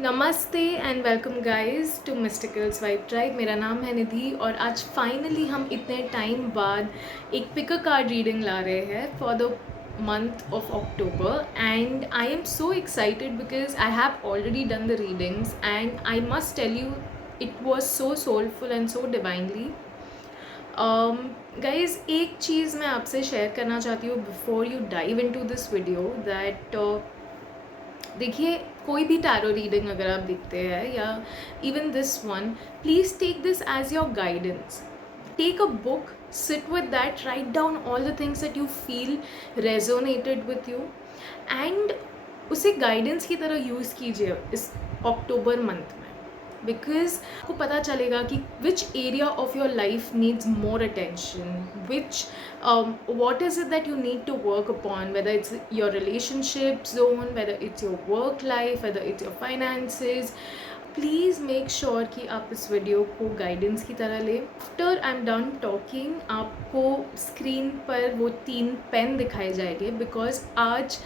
नमस्ते and welcome guys to mystical swipe tribe. मेरा नाम है निधि और आज फाइनली हम इतने टाइम बाद एक पिकर कार्ड रीडिंग ला रहे हैं for the month of October, and I am so excited because I have already done the readings and I must tell you it was so soulful and so divinely. Guys, एक चीज़ मैं आपसे share करना चाहती हूँ before you dive into this video that देखिए, कोई भी tarot reading अगर आप देखते हैं या even this one, please take this as your guidance. Take a book, sit with that, write down all the things that you feel resonated with you and उसे guidance की तरह यूज़ कीजिए इस अक्टूबर मंथ में, बिकॉज आपको पता चलेगा कि which area of your life needs more attention, which what is it that you need to work upon, whether it's your relationship zone, whether it's your work life, whether it's your finances. Please make sure कि आप इस video को guidance की तरह लें. After I am done talking आपको screen पर वो 3 पेन दिखाए जाएंगे बिकॉज आज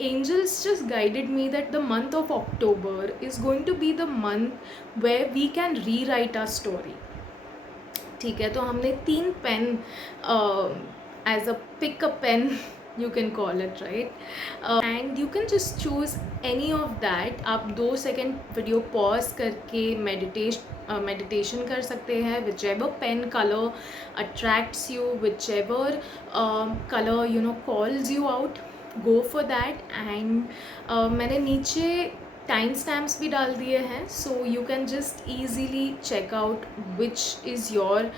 angels just guided me that the month of October is going to be the month where we can rewrite our story. ठीक है, तो हमने 3 pen as a pick a pen you can call it, right? And you can just choose any of that. आप 2 second video pause करके meditation कर सकते हैं. whichever pen color attracts you, whichever color calls you out, go for that. and मैंने नीचे time stamps भी डाल दिए हैं, so you can just easily check out which is your.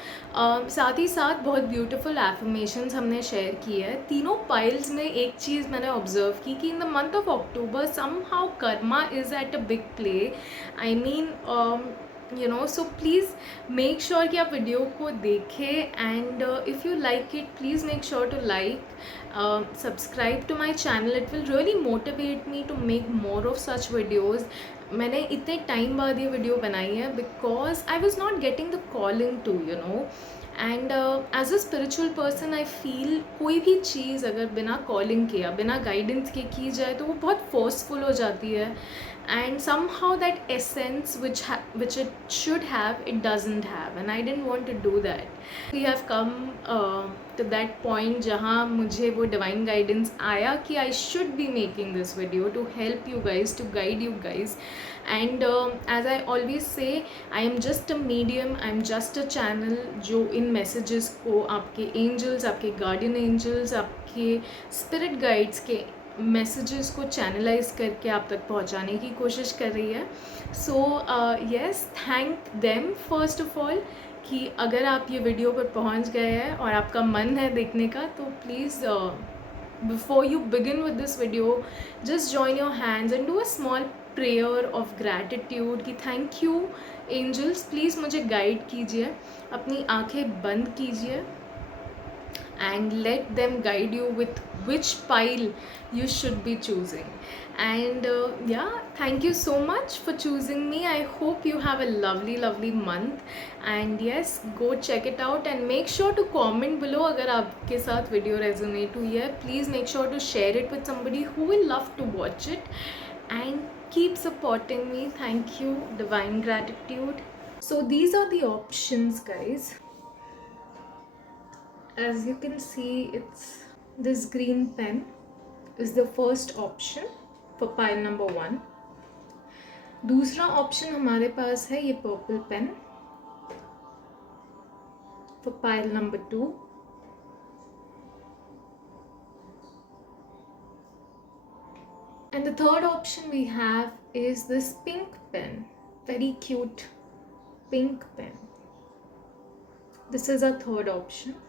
साथ ही साथ बहुत ब्यूटीफुल एफर्मेशंस हमने शेयर की है. तीनों पाइल्स में एक चीज़ मैंने ऑब्जर्व की कि in the month of October somehow karma is at a big play. I mean so please make sure कि आप वीडियो को देखें and if you like it please make sure to like, subscribe to my channel. It will really motivate me to make more of such videos. मैंने इतने time बाद ये video बनाई है because I was not getting the calling to and as a spiritual person I feel कोई भी चीज़ अगर बिना कॉलिंग के या बिना गाइडेंस के की जाए तो वो बहुत फोर्सफुल हो जाती है and somehow that essence which it should have, it doesn't have, and I didn't want to do that. We have come to that point जहाँ मुझे वो divine guidance आया कि I should be making this video to help you guys, to guide you guys. and as I always say, I am just a medium, I am just a channel जो इन messages को आपके angels, आपके guardian angels, आपके spirit guides के messages को channelise करके आप तक पहुंचाने की कोशिश कर रही है. So yes, thank them first of all कि अगर आप ये वीडियो पर पहुंच गए हैं और आपका मन है देखने का, तो please before you begin with this video just join your hands and do a small prayer of gratitude कि थैंक यू एंजल्स, प्लीज़ मुझे गाइड कीजिए. अपनी आंखें बंद कीजिए and let them guide you with which pile you should be choosing. And yeah, thank you so much for choosing me. I hope you have a lovely month, and yes, go check it out and make sure to comment below अगर आपके साथ video resonate हुई है. Please make sure to share it with somebody who will love to watch it, and keep supporting me. Thank you, divine gratitude. So these are the options, guys. As you can see, it's this green pen is the first option for pile number 1. दूसरा option हमारे पास है ये purple pen for pile number 2. And the third option we have is this pink pen, very cute pink pen. This is our third option.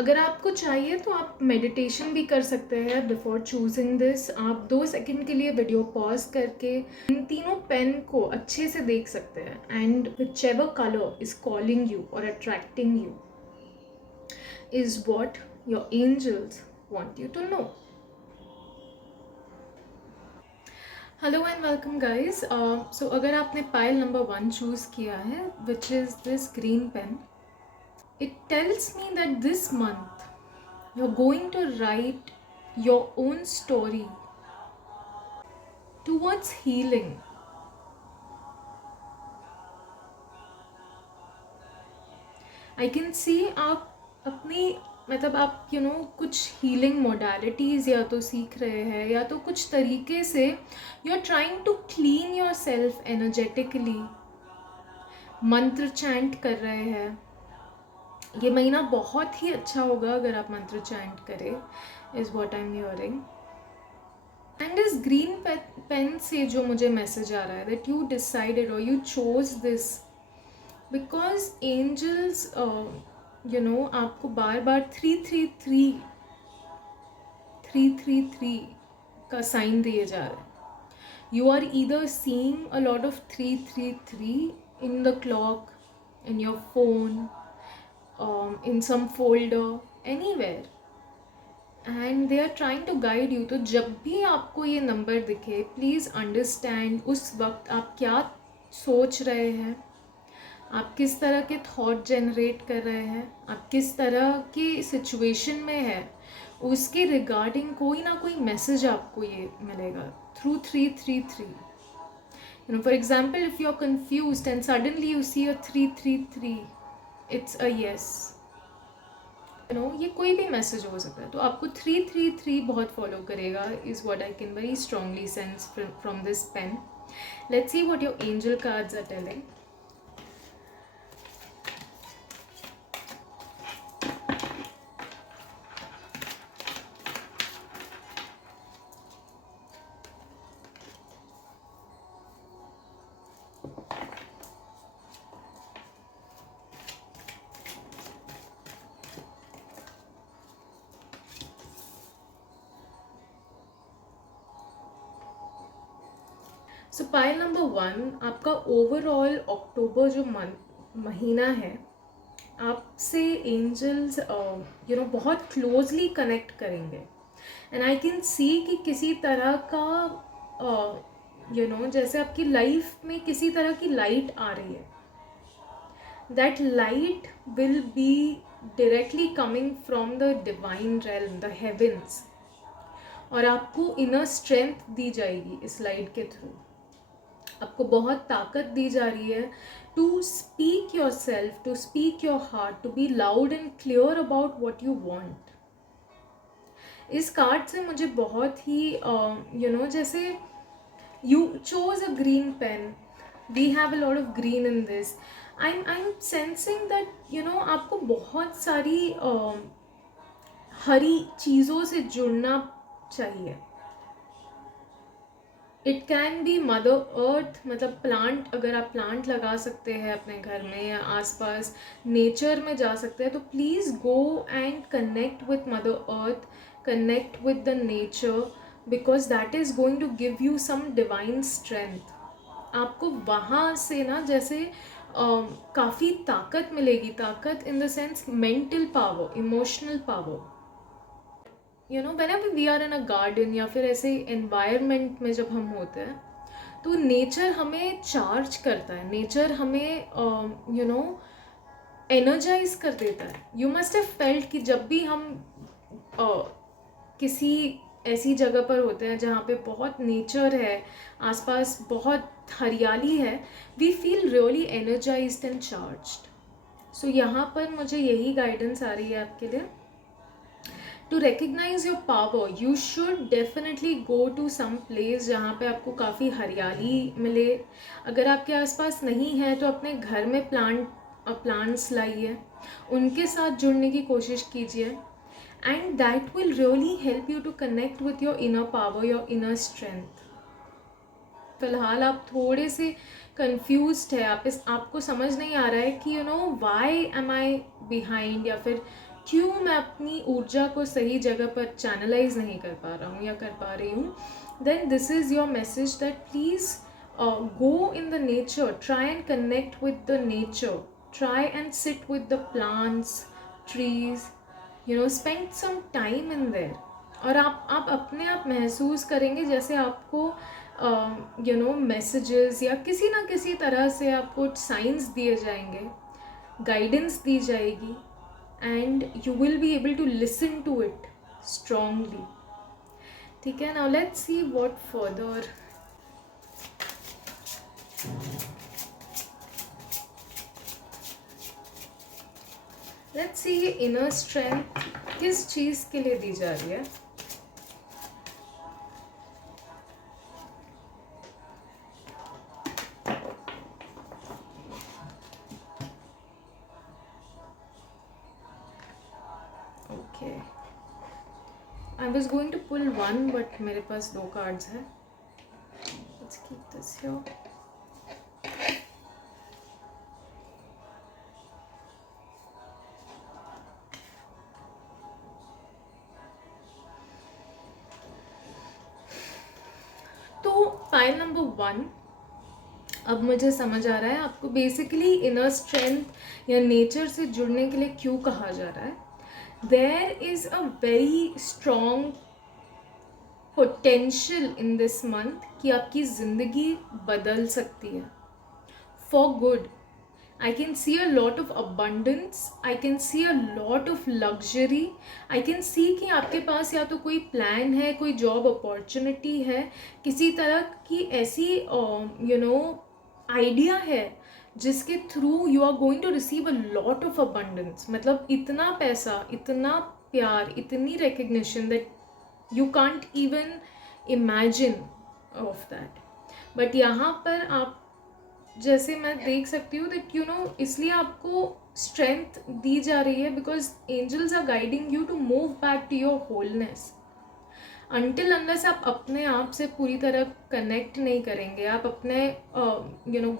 अगर आपको चाहिए तो आप मेडिटेशन भी कर सकते हैं बिफोर चूजिंग दिस. आप 2 सेकेंड के लिए वीडियो पॉज करके इन तीनों पेन को अच्छे से देख सकते हैं and whichever color is calling you or attracting you is what your angels want you to know. Hello and welcome guys. So अगर आपने पाइल नंबर 1 चूज़ किया है which is this green pen, it tells me that this month you're going to write your own story towards healing. I can see आप अपनी मतलब आप कुछ healing modalities या तो सीख रहे हैं या तो कुछ तरीके से you are trying to clean yourself energetically, मंत्र चैंट कर रहे हैं. ये महीना बहुत ही अच्छा होगा अगर आप मंत्र चैंट करें, is what I am hearing. And इस ग्रीन पेन से जो मुझे मैसेज आ रहा है दैट यू डिसाइडेड और you chose this because angels आपको बार बार 333 का साइन दिए जा रहे हैं. You are either seeing a lot of 333 in the clock, in your phone, in some folder, anywhere, and they are trying to guide you. तो जब भी आपको ये नंबर दिखे प्लीज़ अंडरस्टैंड उस वक्त आप क्या सोच रहे हैं, आप किस तरह के थॉट जनरेट कर रहे हैं, आप किस तरह की सिचुएशन में है, उसके रिगार्डिंग कोई ना कोई मैसेज आपको ये मिलेगा through 333. For example, if you're confused and suddenly you see a 333, it's a yes. ये कोई भी मैसेज हो सकता है. तो आपको 333 बहुत फॉलो करेगा is what I can very strongly sense from this pen. Let's see what your angel cards are telling. So pile number 1, आपका ओवरऑल अक्टूबर जो महीना है आपसे एंजल्स बहुत क्लोजली कनेक्ट करेंगे. एंड आई कैन सी कि किसी तरह का जैसे आपकी लाइफ में किसी तरह की लाइट आ रही है. That light will be directly coming from the divine realm, the heavens, और आपको इनर स्ट्रेंथ दी जाएगी इस लाइट के थ्रू. आपको बहुत ताकत दी जा रही है to speak yourself, to speak your heart, to be loud and clear about what you want. इस कार्ड से मुझे बहुत ही जैसे you chose a green pen, we have a lot of green in this. I am sensing that आपको बहुत सारी हरी चीज़ों से जुड़ना चाहिए. It can be mother earth, मतलब प्लांट, अगर आप प्लांट लगा सकते हैं अपने घर में या आसपास नेचर में जा सकते हैं तो please go and connect with mother earth, connect with the nature, because that is going to give you some divine strength. आपको वहाँ से ना जैसे काफ़ी ताकत मिलेगी, ताकत in the sense mental power, emotional power. whenever we are in a garden या फिर ऐसे environment में जब हम होते हैं तो नेचर हमें चार्ज करता है, नेचर हमें एनर्जाइज कर देता है. यू मस्ट हैव फेल्ट कि जब भी हम किसी ऐसी जगह पर होते हैं जहाँ पे बहुत नेचर है, आसपास बहुत हरियाली है, we feel really energized and charged. So यहाँ पर मुझे यही गाइडेंस आ रही है आपके लिए. To recognize your power, you should definitely go to some place जहाँ पे आपको काफ़ी हरियाली मिले. अगर आपके आसपास नहीं है तो अपने घर में प्लांट्स लाइए, उनके साथ जुड़ने की कोशिश कीजिए, and that will really help you to connect with your inner power, your inner strength. फ़िलहाल आप थोड़े से confused है, आपको समझ नहीं आ रहा है कि why am I behind, या फिर क्यों मैं अपनी ऊर्जा को सही जगह पर चैनलाइज नहीं कर पा रहा हूँ या कर पा रही हूँ. Then this is your message that please go in the nature, try and connect with the nature, try and sit with the plants, trees, spend some time in there. और आप अपने आप महसूस करेंगे जैसे आपको मैसेजेस या किसी ना किसी तरह से आपको साइंस दिए जाएंगे, गाइडेंस दी जाएगी, and you will be able to listen to it strongly. ठीक है, now let's see what further let's see ये इनर स्ट्रेंथ किस चीज़ के लिए दी जा रही है. Okay, I was going to pull one but मेरे पास 2 कार्ड्स हैं. Let's keep this here. तो पाइल नंबर 1, अब मुझे समझ आ रहा है आपको बेसिकली इनर स्ट्रेंथ या नेचर से जुड़ने के लिए क्यों कहा जा रहा है. There is a very strong potential in this month कि आपकी ज़िंदगी बदल सकती है for good. I can see a lot of abundance, I can see a lot of luxury, I can see कि आपके पास या तो कोई प्लान है, कोई जॉब अपॉर्चुनिटी है, किसी तरह की ऐसी आइडिया है जिसके through you are going to receive a lot of abundance. मतलब इतना पैसा, इतना प्यार, इतनी recognition that you can't even imagine of that. But यहाँ पर आप जैसे मैं देख सकती हूँ दैट इसलिए आपको स्ट्रेंथ दी जा रही है because angels are guiding you to move back to your wholeness. Until unless आप अपने आप से पूरी तरह कनेक्ट नहीं करेंगे, आप अपने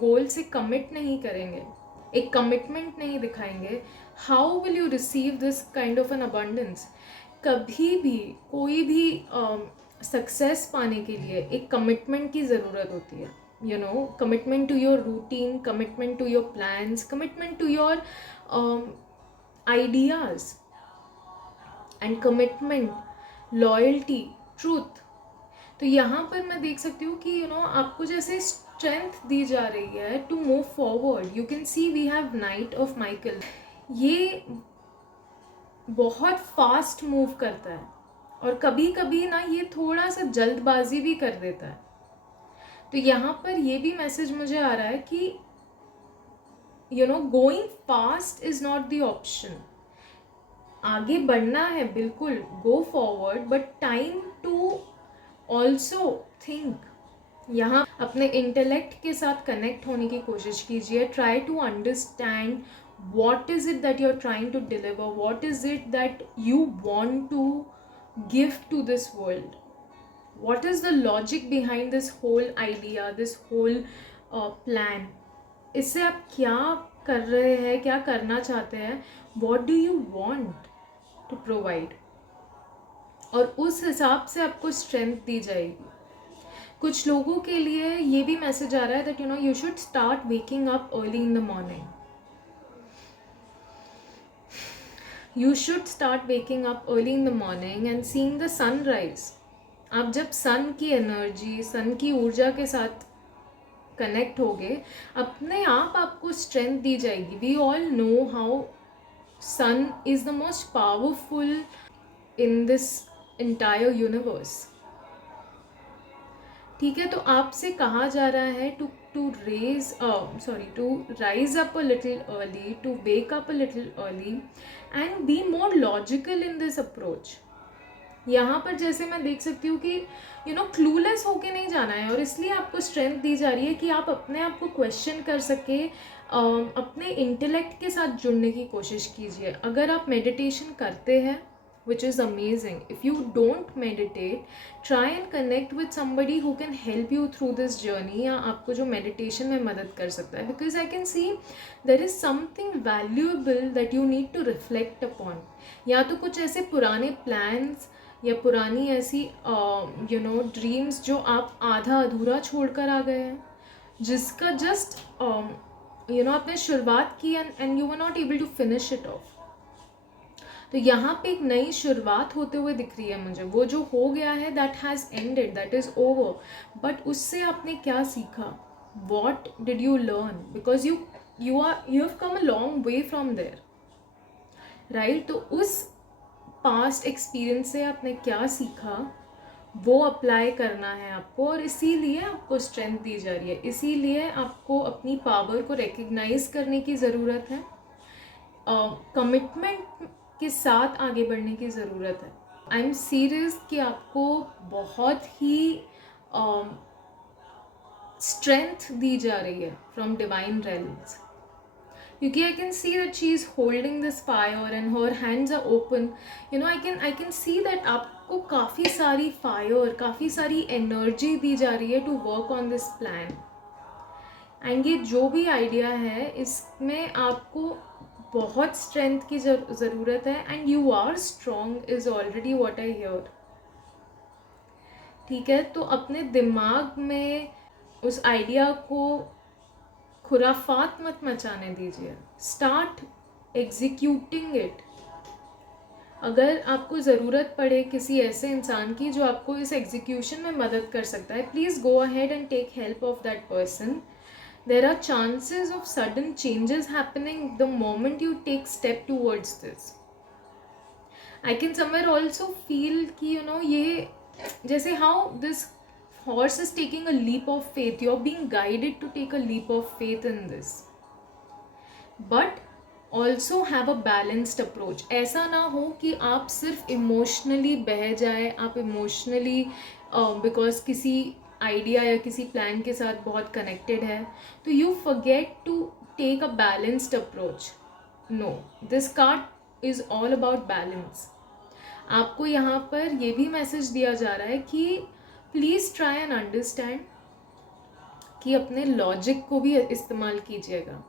गोल से कमिट नहीं करेंगे, एक कमिटमेंट नहीं दिखाएंगे, how will you receive this kind of N abundance. कभी भी कोई भी सक्सेस पाने के लिए एक कमिटमेंट की ज़रूरत होती है. Commitment to your routine, commitment to your plans, commitment to your ideas, and commitment, loyalty, truth. तो यहाँ पर मैं देख सकती हूँ कि आपको जैसे स्ट्रेंथ दी जा रही है to move forward. You can see we have knight of Michael. ये बहुत फास्ट मूव करता है और कभी कभी ना ये थोड़ा सा जल्दबाजी भी कर देता है. तो यहाँ पर ये भी मैसेज मुझे आ रहा है कि going fast is not the option. आगे बढ़ना है बिल्कुल, go forward, but time to also think. यहाँ अपने इंटेलेक्ट के साथ कनेक्ट होने की कोशिश कीजिए. Try to understand what is it that you're trying to deliver, what is it that you want to give to this world, what is the logic behind this whole idea, this whole plan. इससे आप क्या कर रहे हैं, क्या करना चाहते हैं, what do you want to provide, और उस हिसाब से आपको स्ट्रेंथ दी जाएगी. कुछ लोगों के लिए ये भी मैसेज आ रहा है that you should start waking up early in the morning. You should start waking up early in the morning and seeing the sunrise. आप जब सन की एनर्जी, सन की ऊर्जा के साथ कनेक्ट होगे, अपने आप आपको स्ट्रेंथ दी जाएगी. We all know how sun is the most powerful in this entire universe. ठीक है, तो आपसे कहा जा रहा है to rise up a little early, to wake up a little early and be more logical in this approach. यहाँ पर जैसे मैं देख सकती हूँ कि क्लूलेस होके नहीं जाना है, और इसलिए आपको स्ट्रेंथ दी जा रही है कि आप अपने आप को क्वेश्चन कर सके, अपने इंटेलेक्ट के साथ जुड़ने की कोशिश कीजिए. अगर आप मेडिटेशन करते हैं, which is amazing. If you don't meditate, try and connect with somebody who can help you through this journey, या आपको जो meditation में मदद कर सकता है. Because I can see there is something valuable that you need to reflect upon. या तो कुछ ऐसे पुराने plans या पुरानी ऐसी ड्रीम्स जो आप आधा अधूरा छोड़ कर आ गए हैं, जिसका जस्ट आपने शुरुआत की and you were not able to finish it off. तो यहाँ पे एक नई शुरुआत होते हुए दिख रही है मुझे. वो जो हो गया है that has ended, that is over, but उससे आपने क्या सीखा, what did you learn, because you have come a long way from there, right. तो उस पास्ट एक्सपीरियंस से आपने क्या सीखा, वो अप्लाई करना है आपको, और इसीलिए आपको स्ट्रेंथ दी जा रही है. इसीलिए आपको अपनी पावर को रिकग्नाइज करने की ज़रूरत है. कमिटमेंट के साथ आगे बढ़ने की ज़रूरत है. आई एम सीरियस कि आपको बहुत ही स्ट्रेंथ दी जा रही है फ्रॉम डिवाइन रेल्म्स, क्योंकि I can see that she is holding this fire and her hands are open. You know, I can see that आपको काफ़ी सारी फायर, काफ़ी सारी एनर्जी दी जा रही है to work on this plan. And ये जो भी आइडिया है इसमें आपको बहुत स्ट्रेंथ की ज़रूरत है. And you are strong is already what I hear. ठीक है, तो अपने दिमाग में उस आइडिया को खुराफात मत मचाने दीजिए. Start executing it. अगर आपको ज़रूरत पड़े किसी ऐसे इंसान की जो आपको इस एग्जीक्यूशन में मदद कर सकता है, please go ahead and take help of that person. There are chances of sudden changes happening the moment you take step towards this. I can somewhere also feel कि you know ये जैसे how this horse is taking a leap of faith, you're being guided to take a leap of faith in this. But also have a balanced approach. ऐसा ना हो कि आप सिर्फ emotionally बह जाए, आप इमोशनली बिकॉज किसी आइडिया या किसी प्लान के साथ बहुत कनेक्टेड है तो you forget to take a balanced approach. No, this card is all about balance. आपको यहाँ पर ये भी मैसेज दिया जा रहा है कि प्लीज़ ट्राई एंड अंडरस्टैंड कि अपने लॉजिक को भी इस्तेमाल कीजिएगा,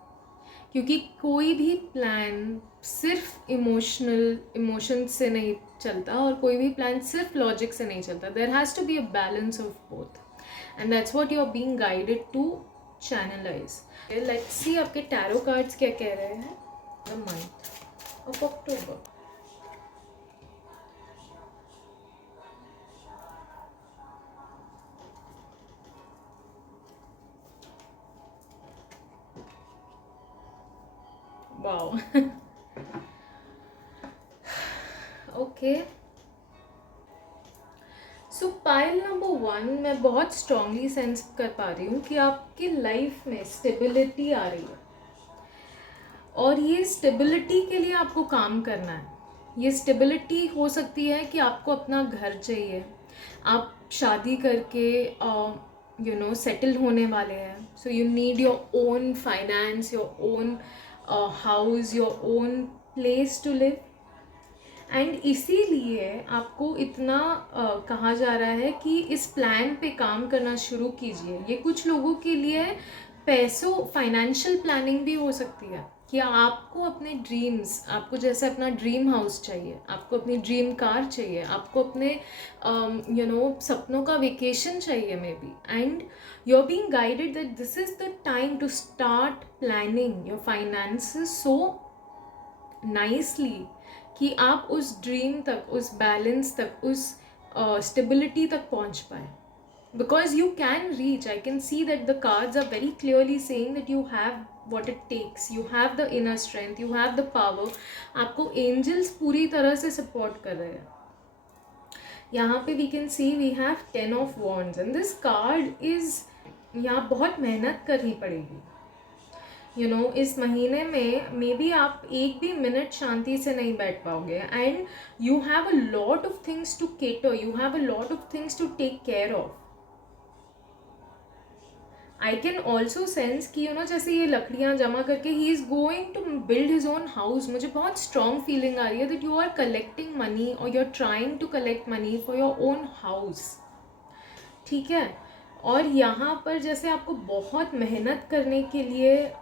क्योंकि कोई भी प्लान सिर्फ इमोशन से नहीं चलता और कोई भी प्लान सिर्फ लॉजिक से नहीं चलता. There has to be a balance of both and that's what you are being guided to channelize. Let's see आपके टैरो कार्ड्स क्या कह रहे हैं. The month of October. Wow. Okay, so pile number 1 मैं बहुत स्ट्रांगली सेंस कर पा रही हूँ कि आपकी लाइफ में स्टेबिलिटी आ रही है और ये स्टेबिलिटी के लिए आपको काम करना है. ये स्टेबिलिटी हो सकती है कि आपको अपना घर चाहिए, आप शादी करके यू नो सेटल होने वाले हैं, so you need your own finance, your own house, your own place to live. And इसीलिए आपको इतना कहा जा रहा है कि इस प्लान पे काम करना शुरू कीजिए. ये कुछ लोगों के लिए पैसों, फाइनेंशियल प्लानिंग भी हो सकती है कि आपको अपने ड्रीम्स, आपको जैसे अपना ड्रीम हाउस चाहिए, आपको अपनी ड्रीम कार चाहिए, आपको अपने यू नो सपनों का वेकेशन चाहिए maybe. And you are being guided that this is the time to start planning your finances so nicely कि आप उस ड्रीम तक, उस बैलेंस तक, उस स्टेबिलिटी तक पहुंच पाए. Because you can reach, I can see that the cards are very clearly saying that you have what it takes, you have the inner strength, you have the power. आपको angels पूरी तरह से support कर रहे हैं. यहाँ पे we can see we have 10 of wands and this card is यहाँ बहुत मेहनत करनी पड़ेगी. यू नो इस महीने में मे बी आप एक भी मिनट शांति से नहीं बैठ पाओगे. And you have a lot of things to cater, you have a lot of things to take care of. I can also sense कि यू नो जैसे ये लकड़ियाँ जमा करके ही is going to build his own house. मुझे बहुत strong feeling आ रही है that you are collecting money और you are trying to collect money for your own house. ठीक है, और यहाँ पर जैसे आपको बहुत मेहनत करने के लिए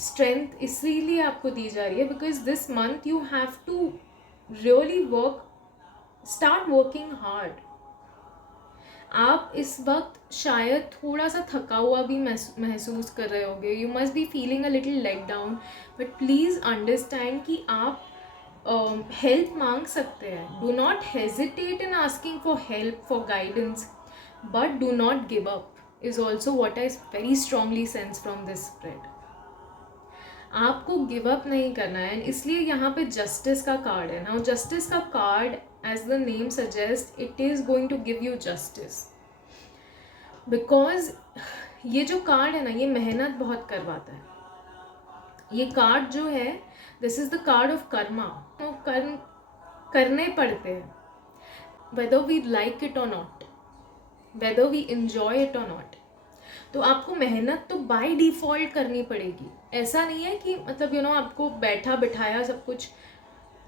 स्ट्रेंथ इसीलिए आपको दी जा रही है because this month you have to really work, start working hard. आप इस वक्त शायद थोड़ा सा थका हुआ भी महसूस कर रहे होगे. You must be feeling a little let down, but please understand कि आप हेल्प मांग सकते हैं. Do not hesitate in asking for help, for guidance, but do not give up is also what I very strongly sense from this spread. आपको give up नहीं करना है. इसलिए यहाँ पे जस्टिस का कार्ड है. नाउ जस्टिस का card as the name suggest it is going to give you justice, because ये जो कार्ड है ना ये मेहनत बहुत करवाता है. ये कार्ड जो है, this is the card of karma. तो कर्म करने पड़ते हैं, वेदर वी लाइक इट और not, whether we enjoy it और नॉट। तो आपको मेहनत तो बाय डिफ़ॉल्ट करनी पड़ेगी। ऐसा नहीं है कि मतलब आपको बैठा बिठाया सब कुछ।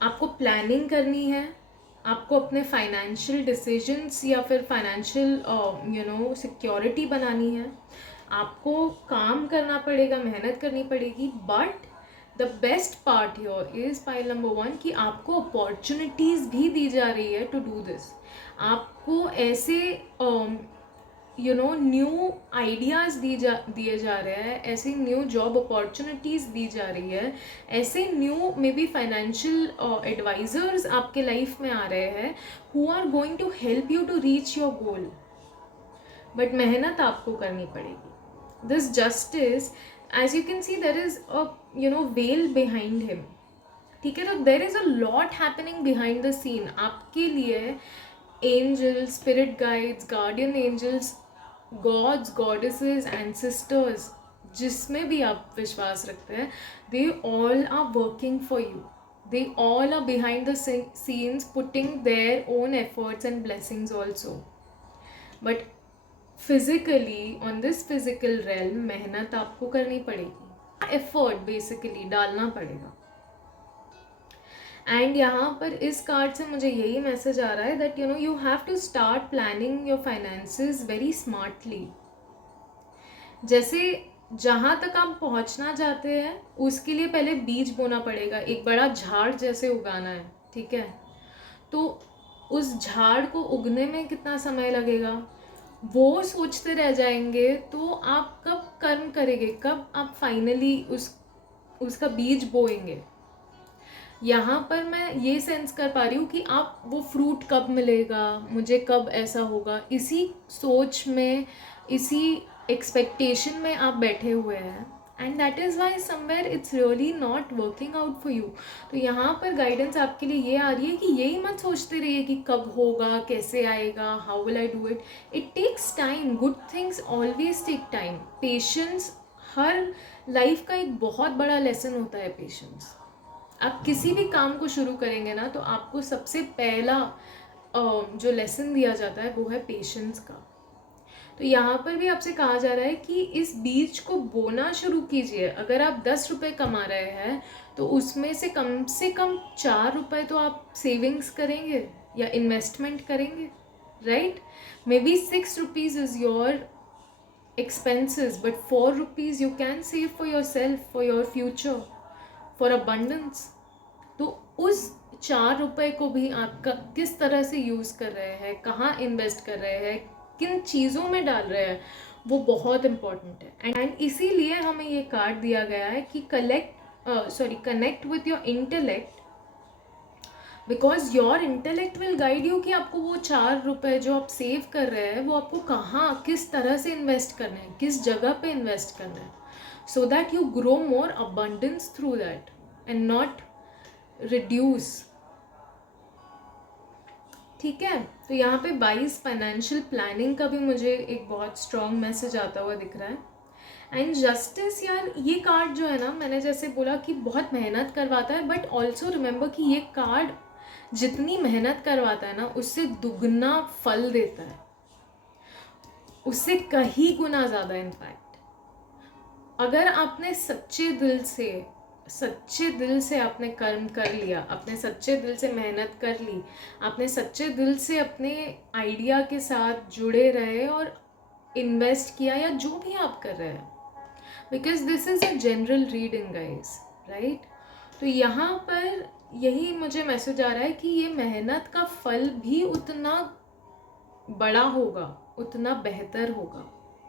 आपको प्लानिंग करनी है, आपको अपने फाइनेंशियल डिसीजंस या फिर फाइनेंशियल सिक्योरिटी बनानी है, आपको काम करना पड़ेगा, मेहनत करनी पड़ेगी। But the best part your is pile number 1 कि आपको अपॉर्चुनिटीज़ भी दी जा रही है टू डू दिस। आपको ऐसे न्यू आइडियाज़ दिए जा रहे हैं, ऐसी न्यू जॉब अपॉर्चुनिटीज़ दी जा रही है, ऐसे new maybe financial advisors आपके लाइफ में आ रहे हैं who are going to help you to reach your goal. But मेहनत आपको करनी पड़ेगी। This justice, as you can see, there is a well behind him. ठीक है, तो there is a lot happening behind the scene आपके लिए। Angels, spirit guides, guardian angels, gods, goddesses, ancestors, जिसमें भी आप विश्वास रखते हैं, दे all are working for you. They all are behind the scenes putting their own efforts and blessings also. But physically, on this physical realm, मेहनत आपको करनी पड़ेगी, एफर्ट बेसिकली डालना पड़ेगा। एंड यहाँ पर इस कार्ड से मुझे यही मैसेज आ रहा है that you have to start planning your finances very smartly. जैसे जहाँ तक आप पहुँचना चाहते हैं उसके लिए पहले बीज बोना पड़ेगा, एक बड़ा झाड़ जैसे उगाना है। ठीक है, तो उस झाड़ को उगने में कितना समय लगेगा वो सोचते रह जाएंगे तो आप कब कर्म करेंगे, कब आप फाइनली उसका बीज बोएंगे। यहाँ पर मैं ये सेंस कर पा रही हूँ कि आप वो फ्रूट कब मिलेगा, मुझे कब ऐसा होगा, इसी सोच में, इसी एक्सपेक्टेशन में आप बैठे हुए हैं। And that is Y somewhere it's really not working out for you. तो यहाँ पर गाइडेंस आपके लिए ये आ रही है कि यही मत सोचते रहिए कि कब होगा, कैसे आएगा, how will I do it. It takes time, good things always take time. Patience हर लाइफ का एक बहुत बड़ा लेसन होता है, पेशेंस। आप किसी भी काम को शुरू करेंगे ना तो आपको सबसे पहला जो लेसन दिया जाता है वो है पेशेंस का। तो यहाँ पर भी आपसे कहा जा रहा है कि इस बीज को बोना शुरू कीजिए। अगर आप 10 रुपये कमा रहे हैं तो उसमें से कम 4 रुपये तो आप सेविंग्स करेंगे या इन्वेस्टमेंट करेंगे, right. May be 6 rupees is your expenses, but 4 rupees you can save for yourself, for your future, for abundance. तो उस 4 रुपए को भी आपका किस तरह से यूज़ कर रहे हैं, कहाँ इन्वेस्ट कर रहे हैं, किन चीज़ों में डाल रहे हैं, वो बहुत इम्पॉर्टेंट है। एंड इसीलिए हमें ये कार्ड दिया गया है कि connect with your intellect, because your intellect will guide you कि आपको वो 4 रुपए जो आप सेव कर रहे हैं वो आपको कहाँ, किस तरह से इन्वेस्ट करना है, किस जगह पे इन्वेस्ट करना है, so that you grow more abundance through that and not reduce. ठीक है, तो यहाँ पे 22 फाइनेंशियल प्लानिंग का भी मुझे एक बहुत स्ट्रॉन्ग मैसेज आता हुआ दिख रहा है। एंड जस्टिस, यार ये कार्ड जो है ना, मैंने जैसे बोला कि बहुत मेहनत करवाता है, बट ऑल्सो रिमेंबर कि ये कार्ड जितनी मेहनत करवाता है ना उससे दुगना फल देता है, उससे कहीं गुना ज़्यादा। इनफैक्ट अगर आपने सच्चे दिल से आपने कर्म कर लिया, अपने सच्चे दिल से मेहनत कर ली, आपने सच्चे दिल से अपने आइडिया के साथ जुड़े रहे और इन्वेस्ट किया या जो भी आप कर रहे हैं, because this is a general reading guys, right. तो यहाँ पर यही मुझे मैसेज आ रहा है कि ये मेहनत का फल भी उतना बड़ा होगा, उतना बेहतर होगा,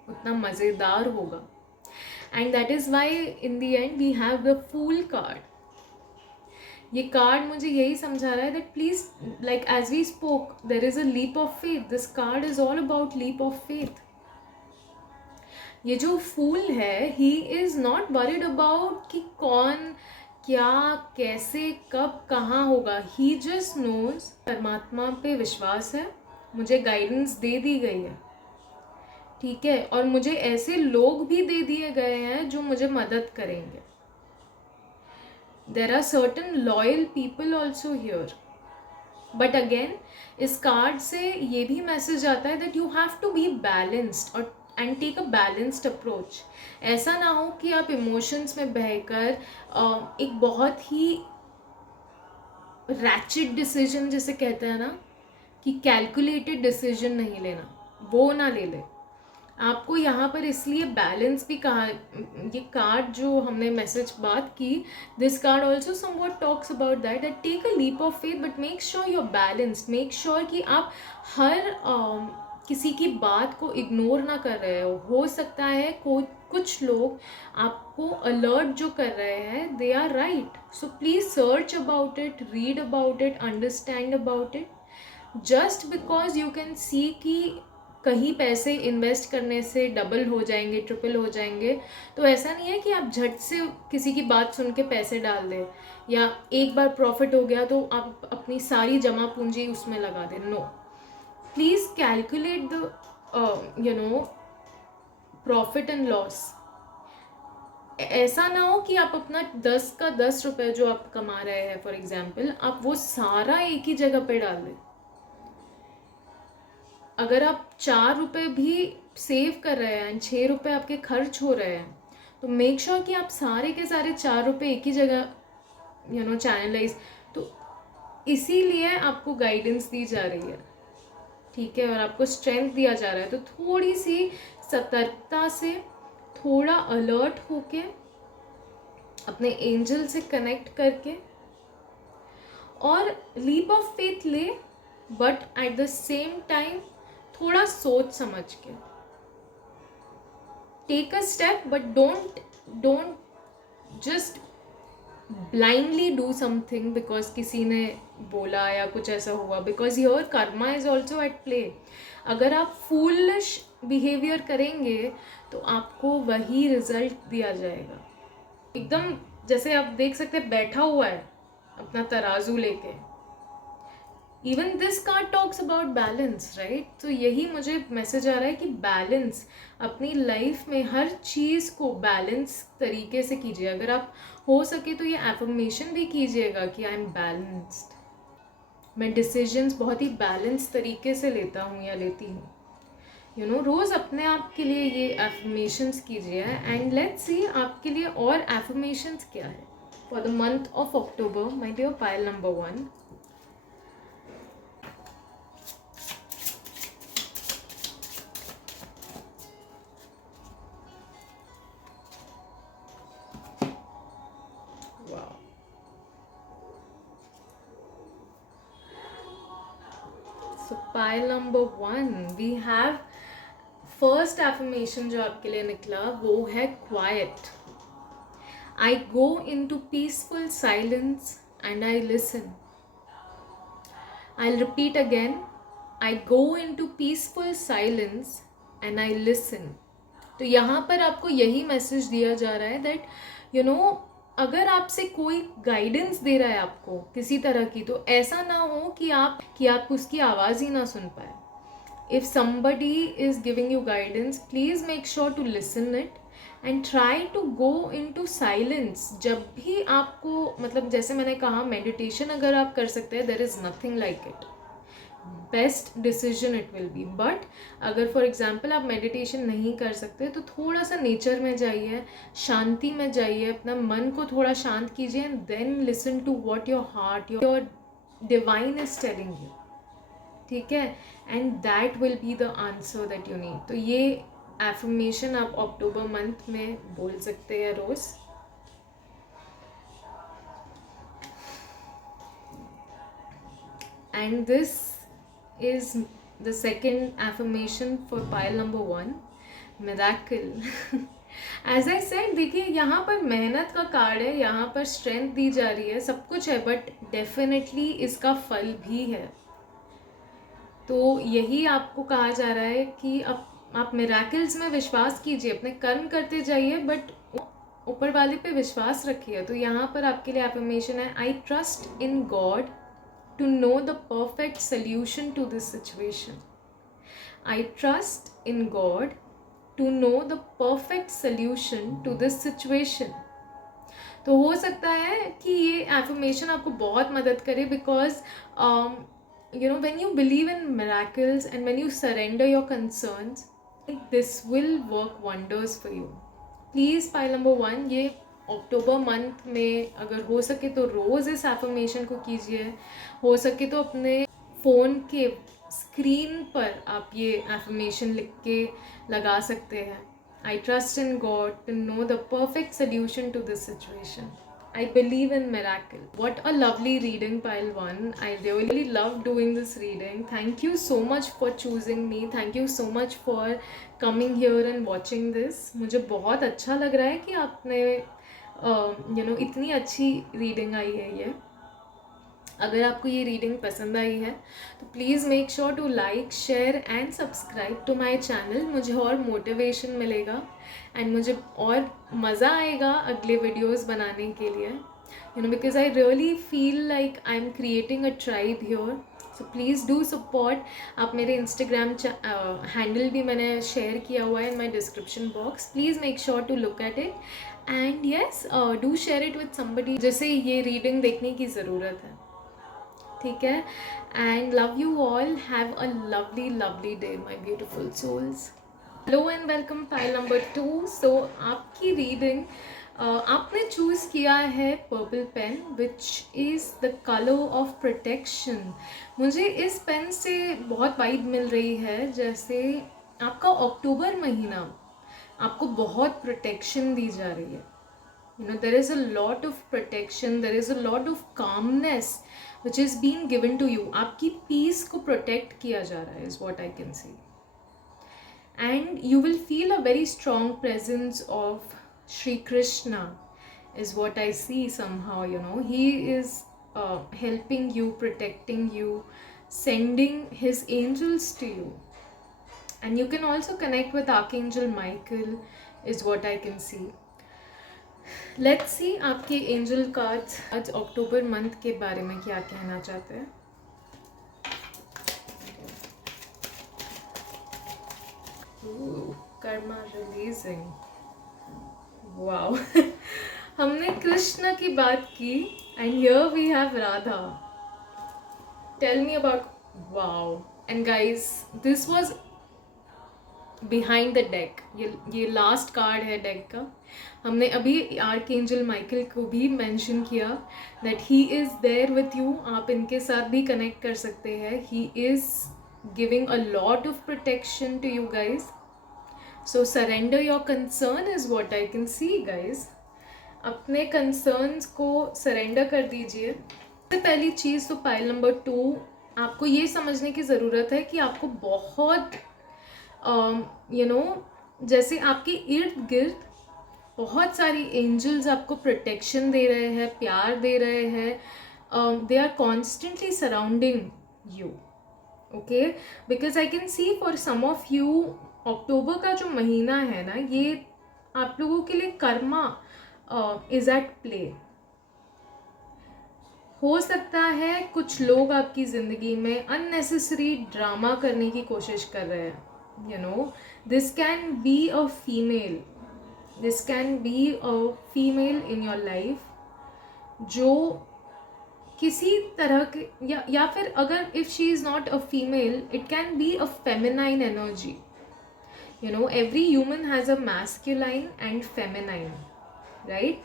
उतना मज़ेदार होगा। And that is why in the end we have the fool card. ये कार्ड मुझे यही समझा रहा है that please, like as we spoke, there is a leap of faith. This card is all about leap of faith. ये जो fool है, he is not worried about कि कौन, क्या, कैसे, कब, कहाँ होगा। ही जस्ट नोज, परमात्मा पे विश्वास है, मुझे गाइडेंस दे दी गई है, ठीक है, और मुझे ऐसे लोग भी दे दिए गए हैं जो मुझे मदद करेंगे। There are certain loyal people also here. But again इस कार्ड से ये भी मैसेज आता है that you have to be balanced और and take a balanced approach. ऐसा ना हो कि आप इमोशंस में बहकर एक बहुत ही रैचिड डिसीजन जिसे कहते हैं ना, कि कैलकुलेटेड डिसीजन नहीं लेना, वो ना ले ले. आपको यहाँ पर इसलिए बैलेंस भी कहा. ये कार्ड जो हमने मैसेज बात की, this card also somewhat talks about that take a leap of faith but make sure you are balanced. Make sure कि आप हर किसी की बात को इग्नोर ना कर रहे हो सकता है कुछ लोग आपको अलर्ट जो कर रहे हैं they are right. So please search about it, read about it, understand about it. Just because you can see कि कहीं पैसे इन्वेस्ट करने से डबल हो जाएंगे, ट्रिपल हो जाएंगे, तो ऐसा नहीं है कि आप झट से किसी की बात सुन के पैसे डाल दें या एक बार प्रॉफिट हो गया तो आप अपनी सारी जमा पूंजी उसमें लगा दें. No, please calculate the profit and loss. ऐसा ना हो कि आप अपना 10 का 10 रुपये जो आप कमा रहे हैं फॉर एग्जाम्पल, आप वो सारा एक ही जगह पे डाल दें. अगर आप 4 रुपये भी सेव कर रहे हैं, 6 रुपये आपके खर्च हो रहे हैं, तो मेक श्योर कि आप सारे के सारे 4 रुपये एक ही जगह चैनलाइज. तो इसीलिए आपको गाइडेंस दी जा रही है, ठीक है, और आपको स्ट्रेंथ दिया जा रहा है. तो थोड़ी सी सतर्कता से, थोड़ा अलर्ट होके, अपने एंजल से कनेक्ट करके और लीप ऑफ फेथ ले, but at the same time थोड़ा सोच समझ के take a step. But don't just blindly do something because किसी ने बोला या कुछ ऐसा हुआ, because your karma is also at play. अगर आप फूलिश बिहेवियर करेंगे तो आपको वही रिजल्ट दिया जाएगा. एकदम जैसे आप देख सकते हैं बैठा हुआ है अपना तराजू लेके. Even this card talks about balance, right. तो यही मुझे मैसेज आ रहा है कि बैलेंस अपनी लाइफ में हर चीज़ को बैलेंस तरीके से कीजिए. अगर आप हो सके तो ये एफर्मेशन भी कीजिएगा कि आई एम बैलेंस्ड. मैं डिसीजंस बहुत ही बैलेंस तरीके से लेता हूँ या लेती हूँ. रोज़ अपने आप के लिए ये एफर्मेशंस कीजिए. एंड लेट्स सी आपके लिए और एफर्मेशंस क्या है for the month of October, my dear pile number 1. So pile number 1 we have first affirmation जो आपके लिए निकला वो है quiet. I go into peaceful silence and I listen. I'll repeat again. I go into peaceful silence and I listen. तो यहाँ पर आपको यही मैसेज दिया जा रहा है दैट अगर आपसे कोई गाइडेंस दे रहा है आपको किसी तरह की, तो ऐसा ना हो कि आप उसकी आवाज़ ही ना सुन पाए. If somebody is giving you guidance, please make sure to listen it and try to go into silence. जब भी आपको मतलब जैसे मैंने कहा मेडिटेशन अगर आप कर सकते हैं, there is nothing like it. Best decision it will be. But अगर फॉर एग्जाम्पल आप मेडिटेशन नहीं कर सकते तो थोड़ा सा नेचर में जाइए, शांति में जाइए, अपना मन को थोड़ा शांत कीजिए and then listen to what your heart, your divine is telling you, ठीक है. And that will be the answer that you need. तो ये एफर्मेशन आप अक्टूबर मंथ में बोल सकते हैं रोज़. And this is the second affirmation for pile number 1, miracle. As I said, देखिए यहाँ पर मेहनत का कार्ड है, यहाँ पर स्ट्रेंथ दी जा रही है, सब कुछ है, बट डेफिनेटली इसका फल भी है. तो यही आपको कहा जा रहा है कि आप मिराकल्स में विश्वास कीजिए, अपने कर्म करते जाइए, बट ऊपर वाले पे विश्वास रखिए. तो यहाँ पर आपके लिए एफर्मेशन है, I trust in God to know the perfect solution to this situation. I trust in God to know the perfect solution to this situation. तो हो सकता है कि ये एफर्मेशन आपको बहुत मदद करे, because when you believe in miracles and when you surrender your concerns, this will work wonders for you. Please pile number 1, ये अक्टूबर मंथ में अगर हो सके तो रोज़ इस एफर्मेशन को कीजिए. हो सके तो अपने फ़ोन के स्क्रीन पर आप ये एफर्मेशन लिख के लगा सकते हैं. I trust in God to know the perfect solution to this situation. I believe in miracle. What a lovely reading, pile 1. I really love doing this reading. Thank you so much for choosing me. Thank you so much for coming here and watching this. मुझे बहुत अच्छा लग रहा है कि आपने इतनी अच्छी रीडिंग आई है ये. अगर आपको ये रीडिंग पसंद आई है तो please make sure to like, share and subscribe to my channel. मुझे और मोटिवेशन मिलेगा एंड मुझे और मज़ा आएगा अगले वीडियोस बनाने के लिए, because I really feel like I am creating a tribe here. So please do support. आप मेरे इंस्टाग्राम हैंडल भी मैंने शेयर किया हुआ है in my description box. Please make sure to look at it and yes, do share it with somebody जिसे ये reading देखने की ज़रूरत है. ठीक है, and love you all. Have a lovely lovely day my beautiful souls. Hello and welcome pile number 2. So आपकी reading आपने चूज़ किया है purple pen, which is the colour of protection. मुझे इस पेन से बहुत वाइब मिल रही है, जैसे आपका अक्टूबर महीना आपको बहुत प्रोटेक्शन दी जा रही है. there is a lot of protection, there is a lot of calmness which is being given to you. आपकी peace को protect किया जा रहा है, is what I can see. And you will feel a very strong presence of Shri Krishna, is what I see somehow. He is helping you, protecting you, sending his angels to you. And you can also connect with Archangel Michael, is what I can see. Let's see आपके angel cards आज अक्टूबर month के बारे में क्या कहना चाहते हैं. Karma releasing. Wow. हमने कृष्ण की बात की and here we have Radha. Tell me about. Wow. And guys, this was behind the deck. ये लास्ट कार्ड है डेक का. हमने अभी आर्कएंजल माइकल को भी मेंशन किया that he is there with you. आप इनके साथ भी कनेक्ट कर सकते हैं. He is giving a lot of protection to you guys. So surrender your concern is what I can see guys. अपने कंसर्न्स को सरेंडर कर दीजिए. सबसे पहली चीज़ तो पाइल नंबर 2, आपको ये समझने की ज़रूरत है कि आपको बहुत जैसे आपके इर्द गिर्द बहुत सारी एंजल्स आपको प्रोटेक्शन दे रहे हैं, प्यार दे रहे हैं. They are constantly surrounding you. Okay, because I can see for some of you October का जो महीना है ना, ये आप लोगों के लिए कर्मा इज एट प्ले. हो सकता है कुछ लोग आपकी ज़िंदगी में अननेसेसरी ड्रामा करने की कोशिश कर रहे हैं. This can be a female. This can be a female in your life जो किसी तरह के या फिर अगर if she is not a female, it can be a feminine energy. Every human has a masculine and feminine, right?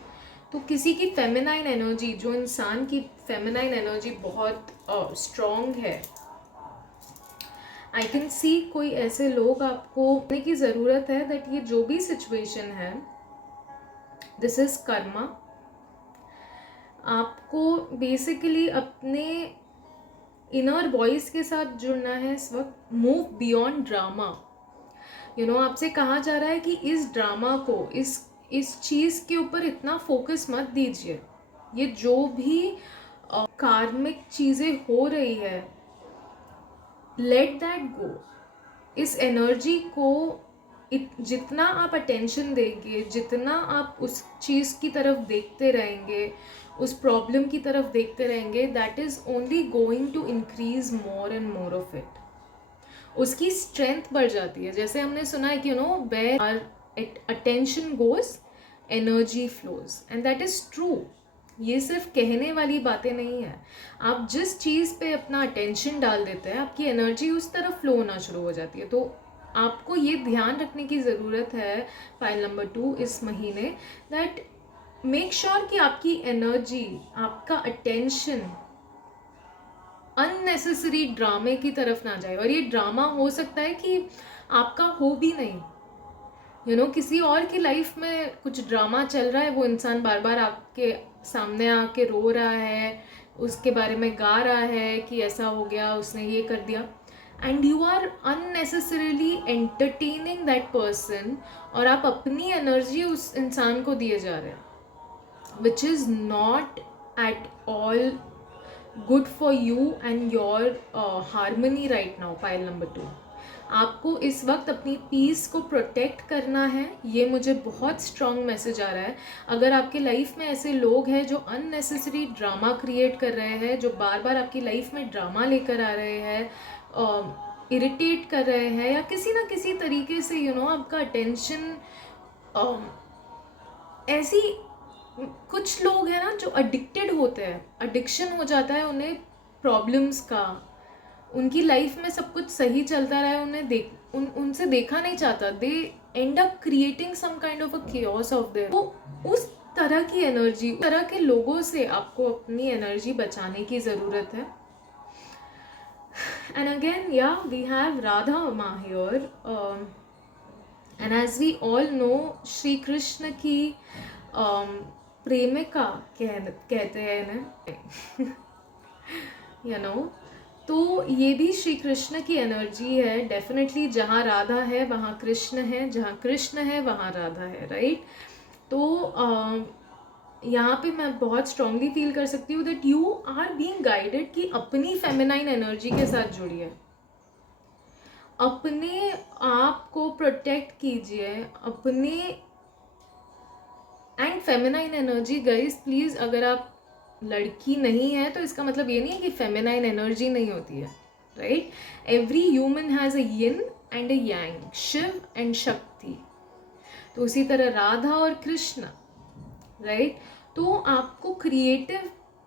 तो किसी की feminine energy, जो इंसान की feminine energy बहुत strong है, आई कैन सी कोई ऐसे लोग आपको करने की ज़रूरत है दैट ये जो भी सिचुएशन है, दिस इज़ कर्मा. आपको बेसिकली अपने इनर वॉइस के साथ जुड़ना है इस वक्त. Move beyond drama. आपसे कहा जा रहा है कि इस ड्रामा को, इस चीज़ के ऊपर इतना फोकस मत दीजिए. ये जो भी कार्मिक चीज़ें हो रही है, लेट दैट गो. इस एनर्जी को जितना आप अटेंशन देंगे, जितना आप उस चीज़ की तरफ देखते रहेंगे, उस प्रॉब्लम की तरफ देखते रहेंगे, that is only going to increase more and more of it. उसकी स्ट्रेंथ बढ़ जाती है. जैसे हमने सुना है कि where our attention goes, energy flows, and that is true. ये सिर्फ कहने वाली बातें नहीं है। आप जिस चीज़ पे अपना अटेंशन डाल देते हैं, आपकी एनर्जी उस तरफ फ्लो होना शुरू हो जाती है। तो आपको ये ध्यान रखने की ज़रूरत है फाइल नंबर 2 इस महीने, दैट मेक श्योर कि आपकी एनर्जी, आपका अटेंशन अननेसेसरी ड्रामे की तरफ ना जाए। और ये ड्रामा हो सकता है कि आपका हो भी नहीं, किसी और की लाइफ में कुछ ड्रामा चल रहा है, वो इंसान बार बार आपके सामने आके रो रहा है, उसके बारे में गा रहा है कि ऐसा हो गया, उसने ये कर दिया, and you are unnecessarily entertaining that person, और आप अपनी एनर्जी उस इंसान को दिए जा रहे हैं, which is not at all good for you and your harmony right now. File number 2, आपको इस वक्त अपनी पीस को प्रोटेक्ट करना है। ये मुझे बहुत स्ट्रॉन्ग मैसेज आ रहा है। अगर आपके लाइफ में ऐसे लोग हैं जो अननेसेसरी ड्रामा क्रिएट कर रहे हैं, जो बार बार आपकी लाइफ में ड्रामा लेकर आ रहे हैं, इरिटेट कर रहे हैं, या किसी ना किसी तरीके से आपका अटेंशन, ऐसी कुछ लोग हैं ना जो एडिक्टेड होते हैं, एडिक्शन हो जाता है उन्हें प्रॉब्लम्स का, उनकी लाइफ में सब कुछ सही चलता रहा है, उन्हें उनसे देखा नहीं चाहता, they end up creating some kind of a chaos of there. तो उस तरह की एनर्जी, उस तरह के लोगों से आपको अपनी एनर्जी बचाने की ज़रूरत है। And again we have Radha माँ here, and as we all know, Shri Krishna की प्रेमिका कहते हैं इन्हें तो ये भी श्री कृष्ण की एनर्जी है डेफिनेटली। जहाँ राधा है वहाँ कृष्ण है, जहाँ कृष्ण है वहाँ राधा है, राइट। तो यहाँ पे मैं बहुत स्ट्रांगली फील कर सकती हूँ that you are being guided कि अपनी फेमिनाइन एनर्जी के साथ जुड़िए, अपने आप को प्रोटेक्ट कीजिए, अपने and feminine energy. Guys please, अगर आप लड़की नहीं है तो इसका मतलब ये नहीं है कि फेमिनाइन एनर्जी नहीं होती है, right. Every human has a yin and a yang, Shiva and Shakti. तो उसी तरह राधा और कृष्ण, राइट। तो आपको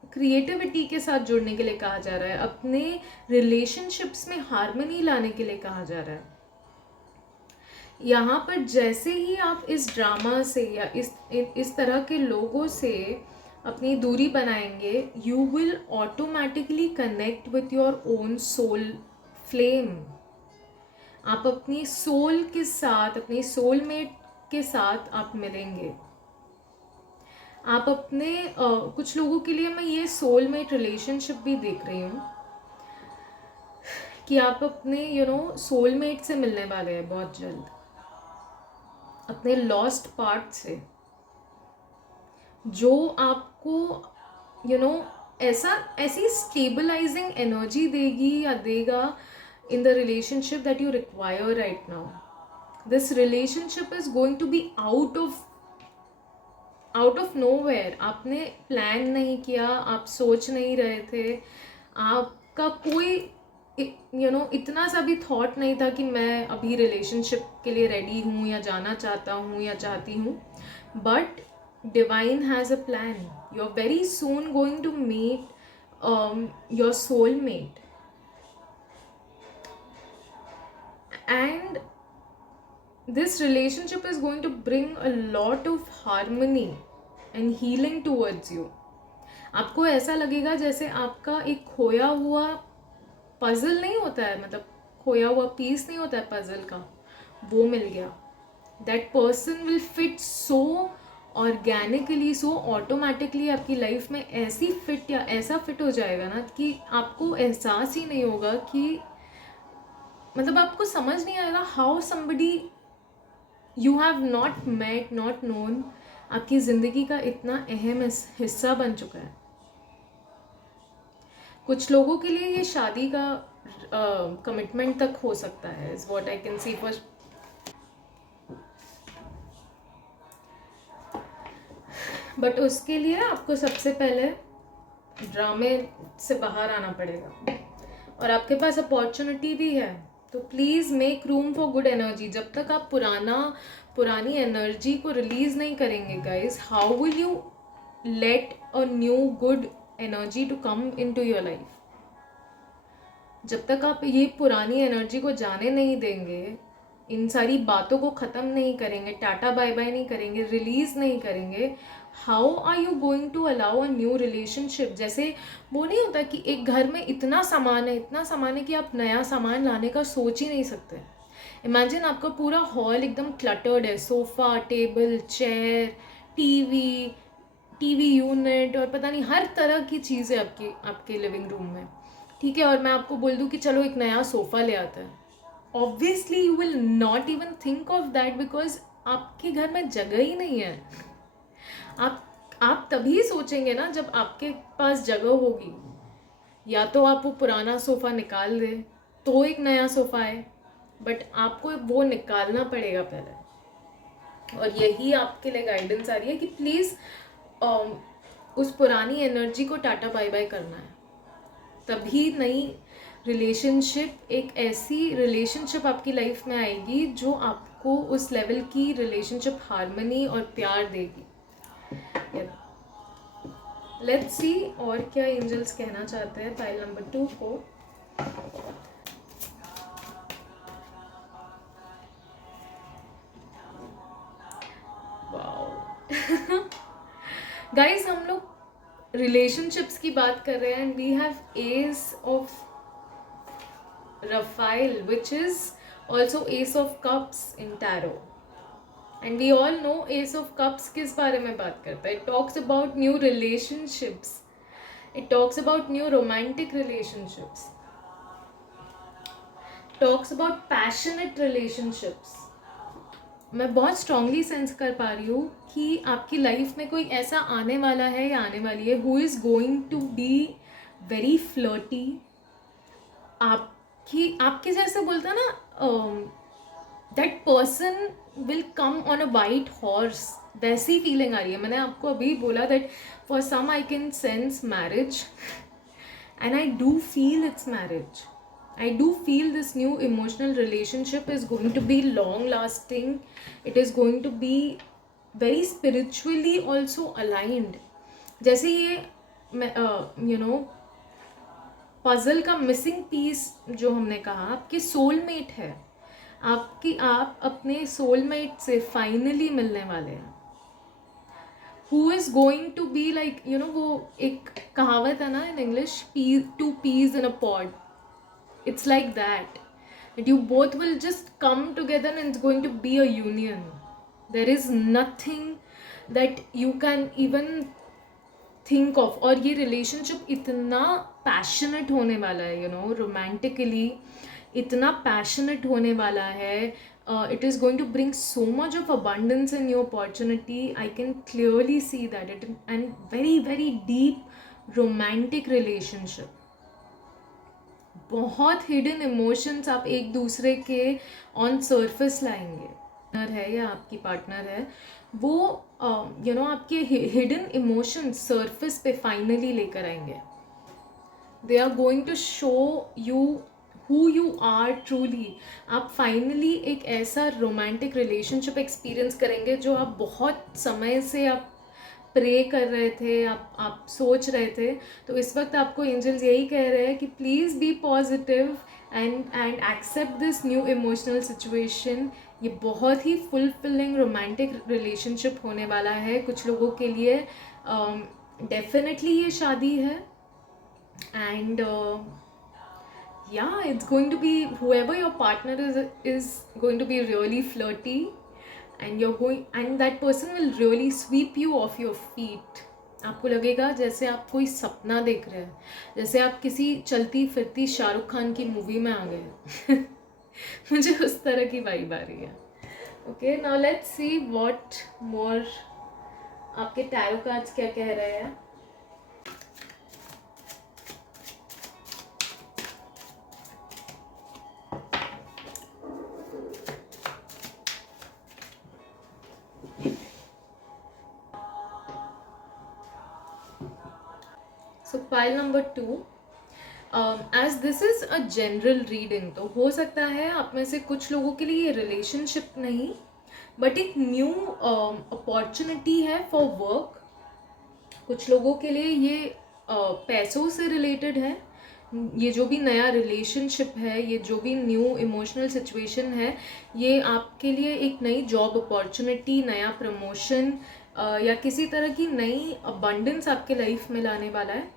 क्रिएटिविटी के साथ जुड़ने के लिए कहा जा रहा है, अपने रिलेशनशिप्स में हार्मनी लाने के लिए कहा जा रहा है। यहाँ पर जैसे ही आप इस ड्रामा से या इस तरह के लोगों से अपनी दूरी बनाएंगे, you will automatically connect with your own soul flame. आप अपनी सोल के साथ, अपनी सोलमेट के साथ आप मिलेंगे। आप अपने कुछ लोगों के लिए मैं ये सोलमेट रिलेशनशिप भी देख रही हूँ कि आप अपने सोलमेट से मिलने वाले हैं बहुत जल्द, अपने लॉस्ट पार्ट से, जो आपको ऐसी स्टेबलाइजिंग एनर्जी देगी या देगा in the relationship that you require right now. This relationship is going to be out of nowhere. आपने प्लान नहीं किया, आप सोच नहीं रहे थे, आपका कोई इतना सा भी थॉट नहीं था कि मैं अभी रिलेशनशिप के लिए रेडी हूँ या जाना चाहता हूँ या चाहती हूँ, but divine has a plan. You're very soon going to meet your soulmate, and this relationship is going to bring a lot of harmony and healing towards you. आपको ऐसा लगेगा जैसे आपका एक खोया हुआ पजल नहीं होता है, मतलब खोया हुआ पीस नहीं होता है पजल का, वो मिल गया। That person will fit so organically, so automatically आपकी लाइफ में ऐसी फिट या ऐसा फिट हो जाएगा ना कि आपको एहसास ही नहीं होगा कि, मतलब आपको समझ नहीं आएगा how somebody you have not met, not known, आपकी ज़िंदगी का इतना अहम हिस्सा बन चुका है। कुछ लोगों के लिए ये शादी का कमिटमेंट तक हो सकता है, is what I can see for. But उसके लिए आपको सबसे पहले ड्रामे से बाहर आना पड़ेगा, और आपके पास अपॉर्चुनिटी भी है तो please make room for good energy. जब तक आप पुरानी एनर्जी को रिलीज़ नहीं करेंगे guys, how will you let a new good energy to come in to your life? जब तक आप ये पुरानी एनर्जी को जाने नहीं देंगे, इन सारी बातों को ख़त्म नहीं करेंगे, टाटा बाय बाय नहीं करेंगे, रिलीज़ नहीं करेंगे, how are you going to allow a new relationship? जैसे वो नहीं होता कि एक घर में इतना सामान है कि आप नया सामान लाने का सोच ही नहीं सकते. इमेजिन आपका पूरा हॉल एकदम क्लटर्ड है, sofa, table, chair, TV, TV unit और पता नहीं हर तरह की चीज़ें आपके लिविंग रूम में, ठीक है, और मैं आपको बोल दूँ कि चलो एक नया सोफ़ा ले आता है. Obviously you will not even think of that, because आपके घर में जगह ही नहीं है. आप तभी सोचेंगे ना जब आपके पास जगह होगी. या तो आप वो पुराना सोफ़ा निकाल दें तो एक नया सोफ़ा है, बट आपको वो निकालना पड़ेगा पहले. और यही आपके लिए गाइडेंस आ रही है कि प्लीज़ उस पुरानी एनर्जी को टाटा बाय बाय करना है. तभी नई रिलेशनशिप, एक ऐसी रिलेशनशिप आपकी लाइफ में आएगी जो आपको उस लेवल की रिलेशनशिप हार्मनी और प्यार देगी. लेट्स सी और क्या एंजल्स कहना चाहते हैं पाइल नंबर 2 को. वाओ गाइस, हम लोग रिलेशनशिप्स की बात कर रहे हैं and we have ace of रफाइल which is also ace of cups in tarot. And we all know ace of cups किस बारे में बात करता है. It talks about new relationships, it talks about new romantic relationships, talks about passionate relationships. मैं बहुत strongly sense कर पा रही हूँ कि आपकी लाइफ में कोई ऐसा आने वाला है या आने वाली है who is going to be very flirty. आपके जैसे बोलता है ना, that person will come on a white horse, वैसी फीलिंग आ रही है. मैंने आपको अभी बोला that for some I can sense marriage and I do feel it's marriage. I do feel this new emotional relationship is going to be long lasting. It is going to be very spiritually also aligned. जैसे ये puzzle का missing piece जो हमने कहा, आपके soulmate है. आप अपने सोलमेट से फाइनली मिलने वाले हैं. Who is going to be like, वो एक कहावत है ना in English, two peas in a pod. It's like that you both will just come together and it's going to be a union. There is nothing that you can even think of. और ये relationship इतना passionate होने वाला है, romantically इतना passionate होने वाला है. It is going to bring so much of abundance in your opportunity. I can clearly see that. And very very deep romantic relationship. बहुत हिडन इमोशंस आप एक दूसरे के ऑन सरफेस लाएंगे. पार्टनर है या आपकी पार्टनर है, वो आपके हिडन इमोशंस सरफेस पे फाइनली लेकर आएंगे. They are going to show you who you are truly. आप फाइनली एक ऐसा रोमांटिक रिलेशनशिप एक्सपीरियंस करेंगे जो आप बहुत समय से आप प्रे कर रहे थे, आप सोच रहे थे. तो इस वक्त आपको एंजल्स यही कह रहे हैं कि please be positive and accept this new emotional situation. ये बहुत ही फुलफिलिंग रोमांटिक रिलेशनशिप होने वाला है कुछ लोगों के लिए. डेफिनेटली ये शादी है. And yeah, it's going to be, whoever your partner is going to be really flirty, and that person will really sweep you off your feet. आपको लगेगा जैसे आप कोई सपना देख रहे हैं, जैसे आप किसी चलती फिरती शाहरुख खान की मूवी में आ गए. मुझे उस तरह की वाइब आ रही है. Okay, now let's see what more आपके टैरो कार्ड्स क्या कह रहे हैं. So pile number 2, as this is a general reading, तो हो सकता है आप में से कुछ लोगों के लिए ये रिलेशनशिप नहीं बट एक न्यू अपॉर्चुनिटी है फॉर वर्क। कुछ लोगों के लिए ये पैसों से रिलेटेड है। ये जो भी नया रिलेशनशिप है, ये जो भी न्यू इमोशनल सिचुएशन है, ये आपके लिए एक नई जॉब अपॉर्चुनिटी, नया प्रमोशन या किसी तरह की नई अबंडेंस आपके लाइफ में लाने वाला है।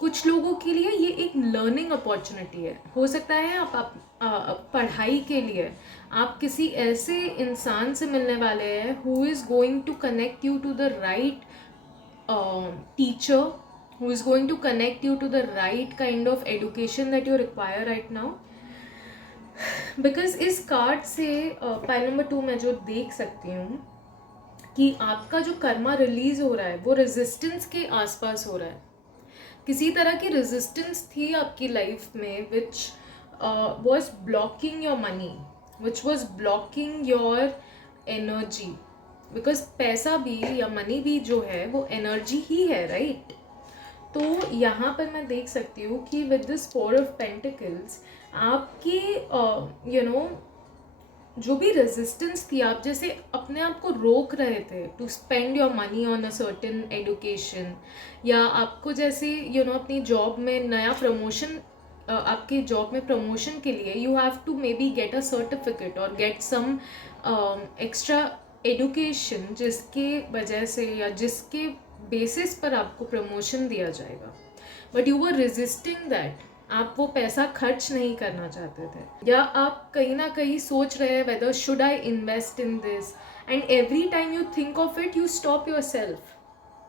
कुछ लोगों के लिए ये एक लर्निंग अपॉर्चुनिटी है। हो सकता है आप पढ़ाई के लिए आप किसी ऐसे इंसान से मिलने वाले हैं who is going to connect you to the right teacher, who is going to connect you to the right kind of education that you require right now. Because इस कार्ड से पाइल नंबर 2 में जो देख सकती हूँ कि आपका जो कर्मा रिलीज हो रहा है वो रेजिस्टेंस के आसपास हो रहा है। किसी तरह की रेजिस्टेंस थी आपकी लाइफ में which was blocking your money, which was blocking your energy, because पैसा भी या मनी भी जो है वो एनर्जी ही है, राइट? तो यहाँ पर मैं देख सकती हूँ कि विद दिस 4 ऑफ पेंटिकल्स आपकी जो भी रेजिस्टेंस थी, आप जैसे अपने आप को रोक रहे थे to spend your money on a certain education, या आपको जैसे अपनी जॉब में नया प्रमोशन, आपकी जॉब में प्रमोशन के लिए you have to maybe get a certificate और गेट सम एक्स्ट्रा एडुकेशन, जिसके वजह से या जिसके बेसिस पर आपको प्रमोशन दिया जाएगा, but you were resisting that. आप वो पैसा खर्च नहीं करना चाहते थे, या आप कहीं ना कहीं सोच रहे हैं weather should I invest in this, and every time you think of it you stop your self.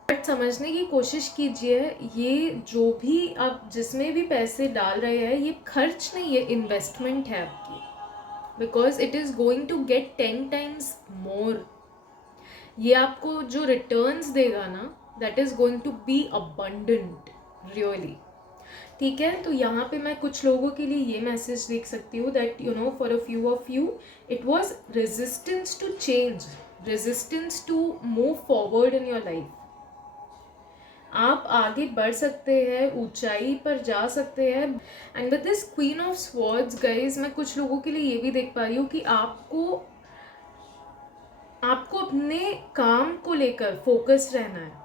But समझने की कोशिश कीजिए, ये जो भी आप जिसमें भी पैसे डाल रहे हैं ये खर्च नहीं, ये इन्वेस्टमेंट है आपकी, because it is going to get 10 times more. ये आपको जो रिटर्न्स देगा ना, that is going to be abundant really. ठीक है, तो यहाँ पे मैं कुछ लोगों के लिए ये मैसेज देख सकती हूँ that for a few of you it was resistance to change, resistance to move forward in your life. आप आगे बढ़ सकते हैं, ऊंचाई पर जा सकते हैं। And with this queen of swords guys, मैं कुछ लोगों के लिए ये भी देख पा रही हूँ कि आपको अपने काम को लेकर फोकस रहना है।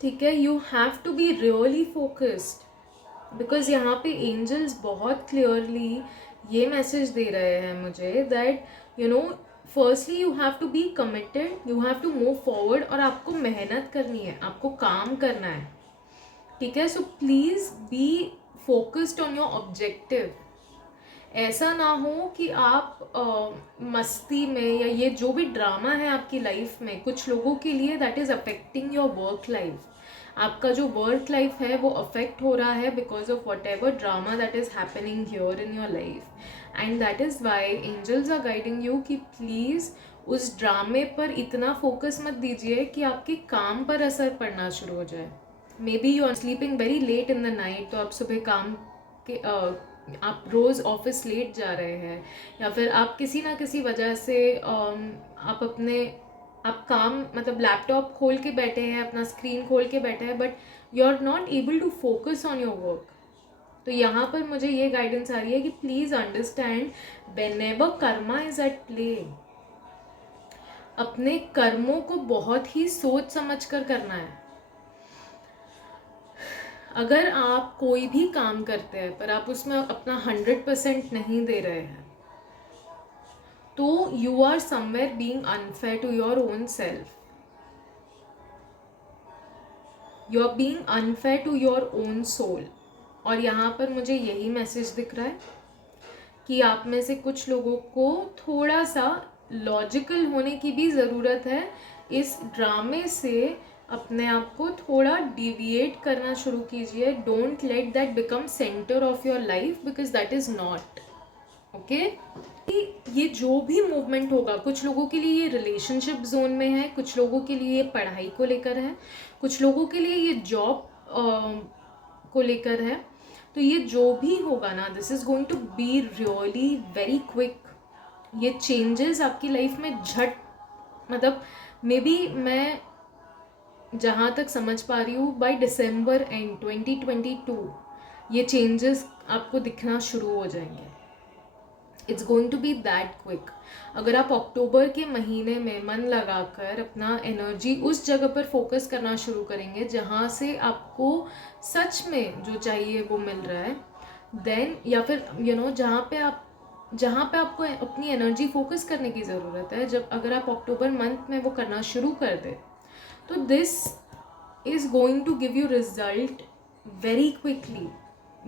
ठीक है, you have to be really focused, because यहाँ पे एंजल्स बहुत क्लियरली ये मैसेज दे रहे हैं मुझे that firstly you have to be committed, you have to move forward, और आपको मेहनत करनी है, आपको काम करना है। ठीक है, so please be focused on your objective. ऐसा ना हो कि आप मस्ती में, या ये जो भी ड्रामा है आपकी लाइफ में, कुछ लोगों के लिए that is affecting your work life. आपका जो वर्क लाइफ है वो अफेक्ट हो रहा है because of whatever drama that is happening here in your life, and that is why angels are guiding you कि प्लीज़ उस ड्रामे पर इतना फोकस मत दीजिए कि आपके काम पर असर पड़ना शुरू हो जाए। Maybe you are sleeping very late in the night, तो आप सुबह काम के आप रोज़ ऑफिस लेट जा रहे हैं, या फिर आप किसी ना किसी वजह से आप काम मतलब लैपटॉप खोल के बैठे हैं, अपना स्क्रीन खोल के बैठे हैं, but you are not able to focus on your work. तो यहाँ पर मुझे ये गाइडेंस आ रही है कि please understand whenever karma is at play, अपने कर्मों को बहुत ही सोच समझ कर करना है। अगर आप कोई भी काम करते हैं पर आप उसमें अपना 100% नहीं दे रहे हैं, तो you are somewhere being unfair to your own self, you are being unfair to your own soul. और यहाँ पर मुझे यही मैसेज दिख रहा है कि आप में से कुछ लोगों को थोड़ा सा लॉजिकल होने की भी ज़रूरत है। इस ड्रामे से अपने आप को थोड़ा डिविएट करना शुरू कीजिए। Don't let that become centre of your life, because that is not okay. ये जो भी मूवमेंट होगा, कुछ लोगों के लिए ये रिलेशनशिप जोन में है, कुछ लोगों के लिए ये पढ़ाई को लेकर है, कुछ लोगों के लिए ये जॉब को लेकर है। तो ये जो भी होगा ना, this is going to be really very quick. ये चेंजेस आपकी लाइफ में झट, मतलब मे बी मैं जहाँ तक समझ पा रही हूँ बाय दिसंबर एंड 2022 ये चेंजेस आपको दिखना शुरू हो जाएंगे. It's going to be that quick. अगर आप अक्टूबर के महीने में मन लगाकर अपना एनर्जी उस जगह पर फोकस करना शुरू करेंगे जहाँ से आपको सच में जो चाहिए वो मिल रहा है, देन या फिर जहाँ पे आपको अपनी एनर्जी फोकस करने की ज़रूरत है, जब अगर आप अक्टूबर मंथ में वो करना शुरू कर दे तो this is going to give you result very quickly.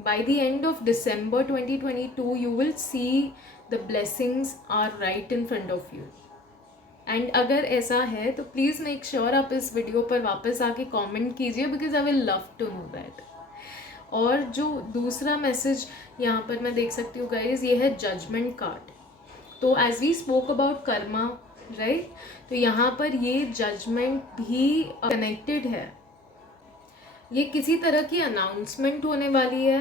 By the end of December 2022 you will see the blessings are right in front of you. And अगर ऐसा है तो प्लीज़ मेक श्योर आप इस वीडियो पर वापस आके कमेंट कीजिए, because I will love to know that. और जो दूसरा मैसेज यहाँ पर मैं देख सकती हूँ गाइज, ये है जजमेंट कार्ड. तो as we spoke about karma, right, तो यहाँ पर ये जजमेंट भी कनेक्टेड है. ये किसी तरह की अनाउंसमेंट होने वाली है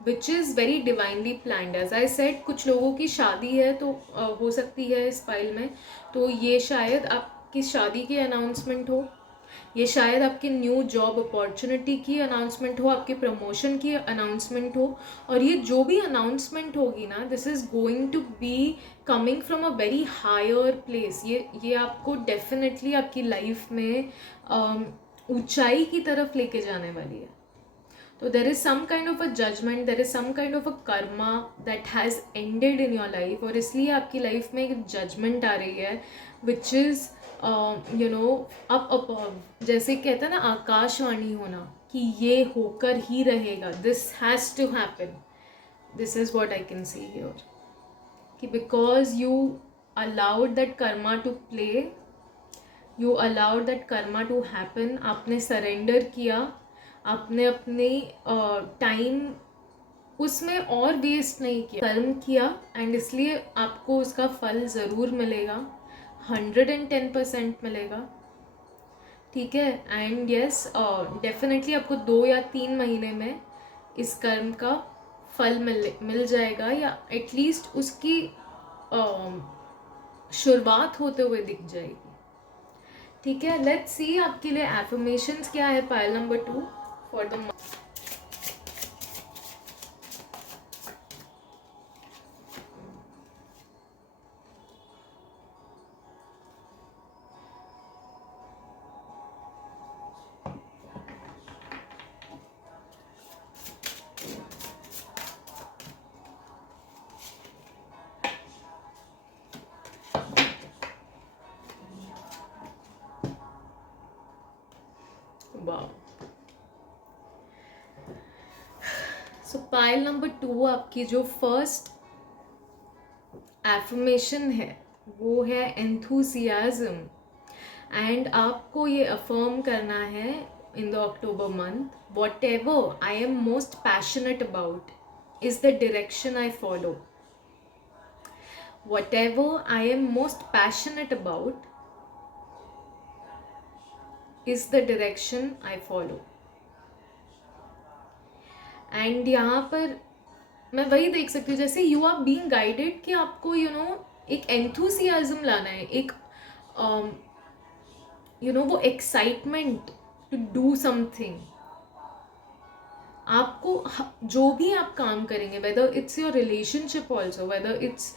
which is very divinely planned. As I said, कुछ लोगों की शादी है तो हो सकती है इस फाइल में, तो ये शायद आपकी शादी की अनाउंसमेंट हो, ये शायद आपकी न्यू जॉब अपॉर्चुनिटी की अनाउंसमेंट हो, आपके प्रमोशन की अनाउंसमेंट हो. और ये जो भी अनाउंसमेंट होगी ना, this is going to be coming from a very higher place. ये आपको डेफिनेटली आपकी लाइफ में ऊंचाई की तरफ लेके जाने वाली है. तो there is some kind of a judgement, there is some kind of a karma that has ended in your life, और इसलिए आपकी लाइफ में एक जजमेंट आ रही है विच इज़ अप जैसे कहते हैं ना आकाशवाणी होना, कि ये होकर ही रहेगा, this has to happen. This is what I can see here, कि because you allowed that karma to play, you allowed that karma to happen. आपने सरेंडर किया, आपने अपनी टाइम उसमें और वेस्ट नहीं किया, कर्म किया, एंड इसलिए आपको उसका फल ज़रूर मिलेगा, 110% मिलेगा. ठीक है. एंड यस, डेफिनेटली आपको 2 या 3 महीने में इस कर्म का फल मिल जाएगा, या एटलीस्ट उसकी शुरुआत होते हुए दिख जाएगी. ठीक है. लेट्स सी आपके लिए एफर्मेशंस क्या है pile number 2 for the month. वाह. सो पाइल नंबर 2 आपकी जो फर्स्ट एफर्मेशन है वो है एंथुसियाज्म. एंड आपको ये अफर्म करना है in the October month, what ever I am most passionate about is the direction I follow. What ever I am most passionate about is the direction I follow. And यहाँ पर मैं वही देख सकती हूँ, जैसे यू आर बीइंग गाइडेड कि आपको एक एंथुसियाज्म लाना है, एक वो एक्साइटमेंट टू डू समथिंग. आपको जो भी आप काम करेंगे, whether it's your relationship also, whether it's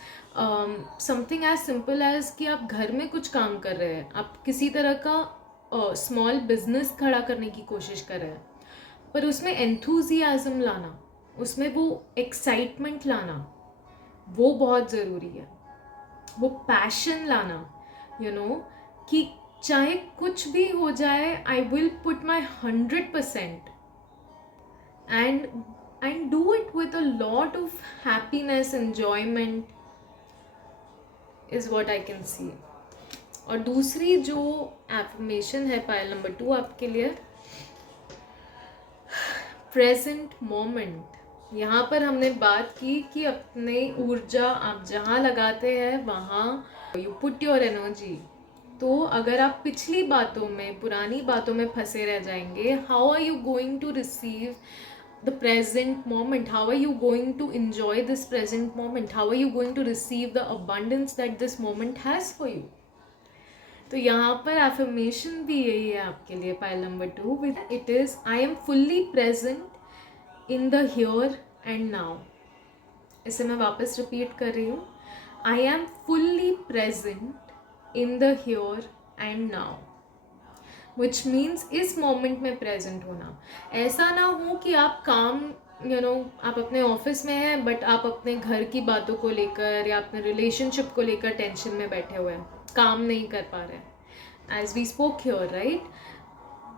something as simple as कि आप घर में कुछ काम कर रहे हैं, आप किसी तरह का स्मॉल बिजनेस खड़ा करने की कोशिश कर रहे हैं, पर उसमें एंथुसियाज्म लाना, उसमें वो एक्साइटमेंट लाना, वो बहुत ज़रूरी है. वो पैशन लाना, कि चाहे कुछ भी हो जाए, I will put my 100% and do it with a lot of happiness, enjoyment is what I can see. और दूसरी जो एफर्मेशन है पाइल नंबर 2 आपके लिए, प्रेजेंट मोमेंट. यहाँ पर हमने बात की कि अपनी ऊर्जा आप जहाँ लगाते हैं वहाँ यू पुट योर एनर्जी. तो अगर आप पिछली बातों में, पुरानी बातों में फंसे रह जाएंगे, how are you going to receive the present moment? How are you going to enjoy this present moment? How are you going to receive the abundance that this moment has for you? तो यहाँ पर affirmation भी यही है आपके लिए, pile number 2, with it is I am fully present in the here and now. इसे मैं वापस रिपीट कर रही हूँ, I am fully present in the here and now, which means इस मोमेंट में प्रेजेंट होना। ऐसा ना हो कि आप काम आप अपने ऑफिस में हैं बट आप अपने घर की बातों को लेकर या अपने रिलेशनशिप को लेकर टेंशन में बैठे हुए हैं, काम नहीं कर पा रहे हैं, as we spoke here, right.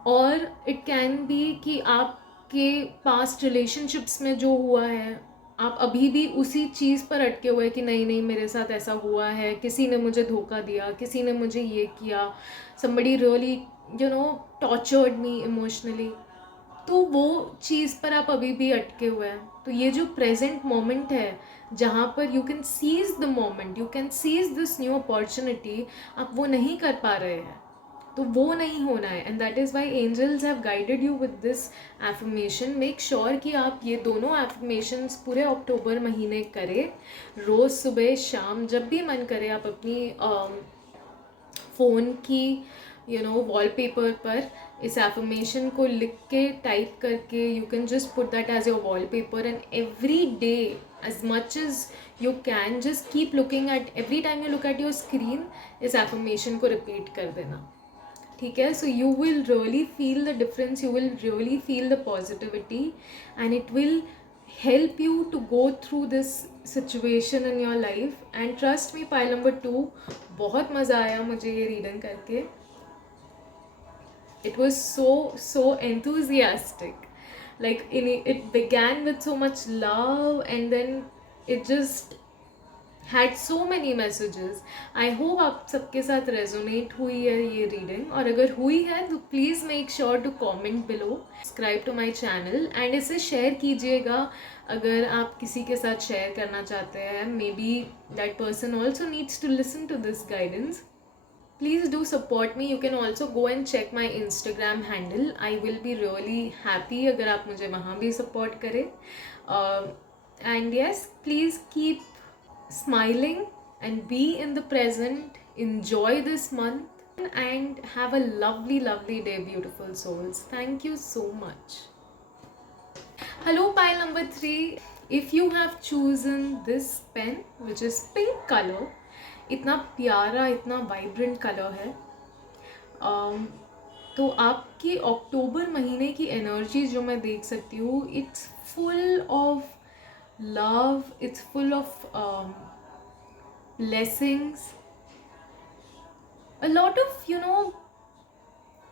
और इट कैन बी कि आपके पास्ट रिलेशनशिप्स में जो हुआ है, आप अभी भी उसी चीज़ पर अटके हुए कि नहीं नहीं मेरे साथ ऐसा हुआ है, किसी ने मुझे धोखा दिया, किसी ने मुझे ये किया, somebody really tortured me emotionally। तो वो चीज़ पर आप अभी भी अटके हुए हैं। तो ये जो प्रेजेंट मोमेंट है जहाँ पर you can seize the moment, you can seize this new opportunity, आप वो नहीं कर पा रहे हैं, तो वो नहीं होना है। And that is why angels have guided you with this affirmation. Make sure कि आप ये दोनों एफर्मेशंस पूरे अक्टूबर महीने करें, रोज़ सुबह शाम जब भी मन करे आप अपनी फ़ोन की वॉलपेपर पर इस एफर्मेशन को लिख के टाइप करके you can just put that as your wallpaper, and every day as much as you can just keep looking at, every time you look at your screen इस affirmation को repeat कर देना, ठीक है। So you will really feel the difference, you will really feel the positivity, and it will help you to go through this situation in your life. And trust me, pile number 2, बहुत मज़ा आया मुझे ये reading करके। It was so enthusiastic, like it began with so much love and then it just had so many messages. I hope आप सबके साथ resonate हुई है ये रीडिंग, और अगर हुई है तो please make sure to comment below, subscribe to my channel, and इसे शेयर कीजिएगा अगर आप किसी के साथ शेयर करना चाहते हैं। Maybe that person also needs to listen to this guidance. Please do support me. You can also go and check my Instagram handle. I will be really happy अगर आप मुझे वहाँ भी support करें। And yes, please keep smiling and be in the present. Enjoy this month and have a lovely day, beautiful souls. Thank you so much. Hello, pile number 3. If you have chosen this pen, which is pink color, इतना प्यारा, इतना vibrant colour है, तो आपकी अक्टूबर महीने की energy जो मैं देख सकती हूँ, it's full of love, it's full of blessings, a lot of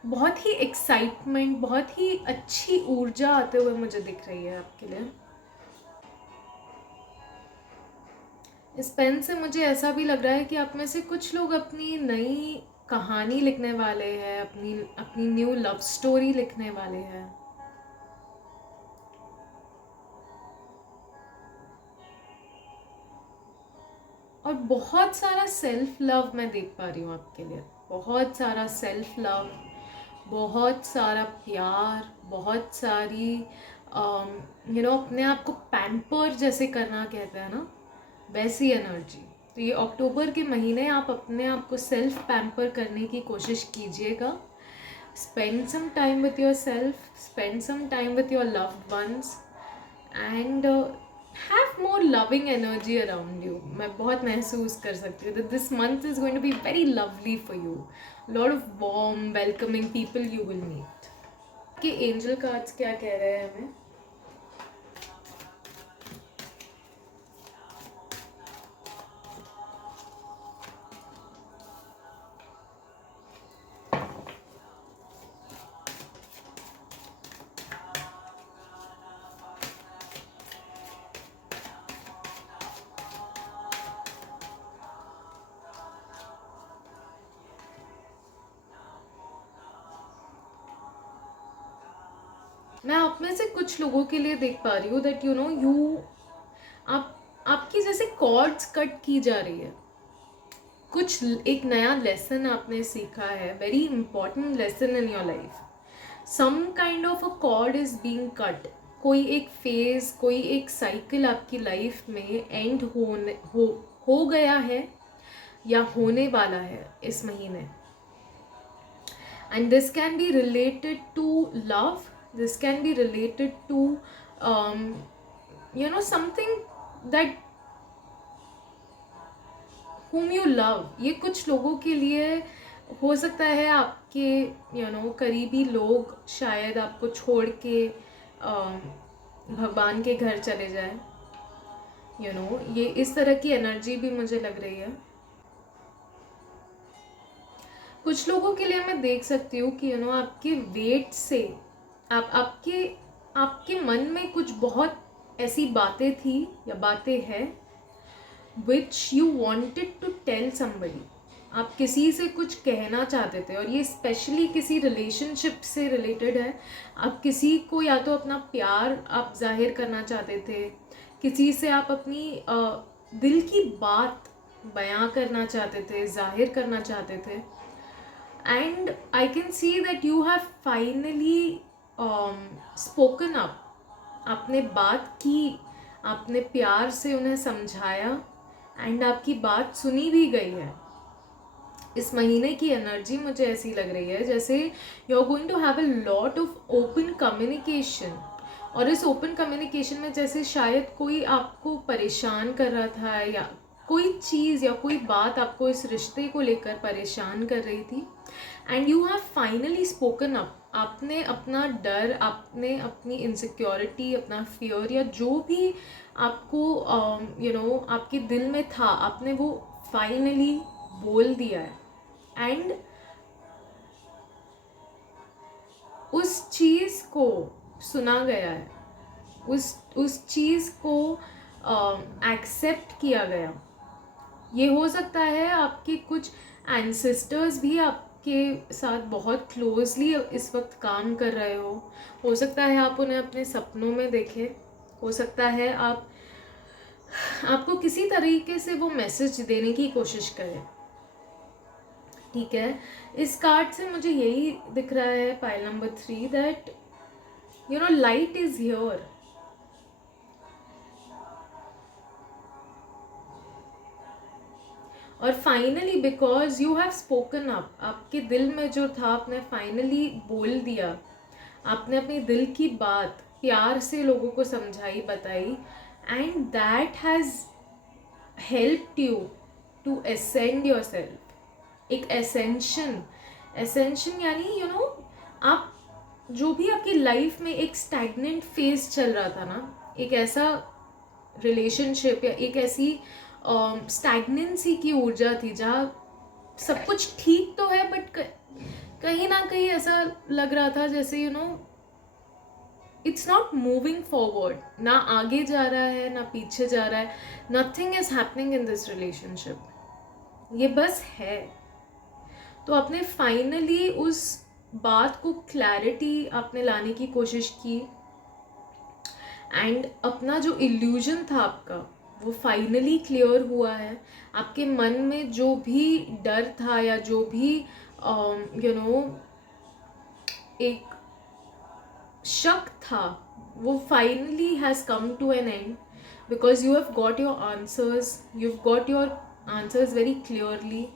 बहुत ही एक्साइटमेंट, बहुत ही अच्छी ऊर्जा आते हुए मुझे दिख रही है आपके लिए। इस पेन से मुझे ऐसा भी लग रहा है कि आप में से कुछ लोग अपनी नई कहानी लिखने वाले हैं, अपनी न्यू लव स्टोरी लिखने वाले हैं। और बहुत सारा सेल्फ लव मैं देख पा रही हूँ आपके लिए, बहुत सारा सेल्फ लव, बहुत सारा प्यार, बहुत सारी अपने आप को पैम्पर जैसे करना कहते हैं ना, वैसी एनर्जी। तो ये अक्टूबर के महीने आप अपने आप को सेल्फ पैम्पर करने की कोशिश कीजिएगा। Spend some time with your self, spend some time with your loved ones, and have more loving energy around you. मैं बहुत महसूस कर सकती हूँ that this month is going to be very lovely for you, lot of warm welcoming people you will meet. कि angel cards क्या कह रहे हैं हमें? मैं आप में से कुछ लोगों के लिए देख पा रही हूँ दैट आपकी जैसे कॉर्ड्स कट की जा रही है, कुछ एक नया लेसन आपने सीखा है, very important lesson in your life. Some kind of a cord is being cut. कोई एक फेज, कोई एक साइकिल आपकी लाइफ में एंड हो गया है या होने वाला है इस महीने। and this can be related to love, this can be related to something that whom you love. ये कुछ लोगों के लिए हो सकता है आपके करीबी लोग शायद आपको छोड़ के भगवान के घर चले जाए, ये इस तरह की एनर्जी भी मुझे लग रही है। कुछ लोगों के लिए मैं देख सकती हूँ कि आपके वेट से आपके मन में कुछ बहुत ऐसी बातें थी या बातें हैं which you wanted to tell somebody, आप किसी से कुछ कहना चाहते थे, और ये स्पेशली किसी रिलेशनशिप से रिलेटेड है। आप किसी को या तो अपना प्यार आप जाहिर करना चाहते थे, किसी से आप अपनी दिल की बात बयां करना चाहते थे, जाहिर करना चाहते थे, and I can see that you have finally spoken up. आपने बात की, आपने प्यार से उन्हें समझाया, एंड आपकी बात सुनी भी गई है। इस महीने की एनर्जी मुझे ऐसी लग रही है जैसे you are going to have a lot of open communication, और इस ओपन कम्युनिकेशन में जैसे शायद कोई आपको परेशान कर रहा था, या कोई चीज़ या कोई बात आपको इस रिश्ते को लेकर परेशान कर रही थी, and you have finally spoken up. आपने अपना डर, आपने अपनी इनसिक्योरिटी, अपना फियर, या जो भी आपको आपके दिल में था, आपने वो फाइनली बोल दिया है, एंड उस चीज़ को सुना गया है, उस चीज़ को एक्सेप्ट किया गया। ये हो सकता है आपके कुछ एंसेस्टर्स भी आपके साथ बहुत क्लोजली इस वक्त काम कर रहे हो सकता है आप उन्हें अपने सपनों में देखें, हो सकता है आपको किसी तरीके से वो मैसेज देने की कोशिश करें। ठीक है, इस कार्ड से मुझे यही दिख रहा है, pile number 3, that light is here. और finally because you have spoken up, आपके दिल में जो था आपने फाइनली बोल दिया, आपने अपनी दिल की बात प्यार से लोगों को समझाई, बताई, and that has helped you to ascend yourself. एक एसेंशन यानी आप जो भी आपकी लाइफ में एक स्टैग्नेंट फेज चल रहा था ना, एक ऐसा रिलेशनशिप या एक ऐसी स्टैग्नेंसी की ऊर्जा थी जहाँ सब कुछ ठीक तो है बट कहीं ना कहीं ऐसा लग रहा था जैसे इट्स नॉट मूविंग फॉरवर्ड, ना आगे जा रहा है ना पीछे जा रहा है, nothing is happening in this relationship, ये बस है। तो आपने फाइनली उस बात को क्लैरिटी आपने लाने की कोशिश की, एंड अपना जो इल्यूजन था आपका वो फाइनली क्लियर हुआ है। आपके मन में जो भी डर था या जो भी एक शक था वो finally has come to an end, because you have got your answers very clearly.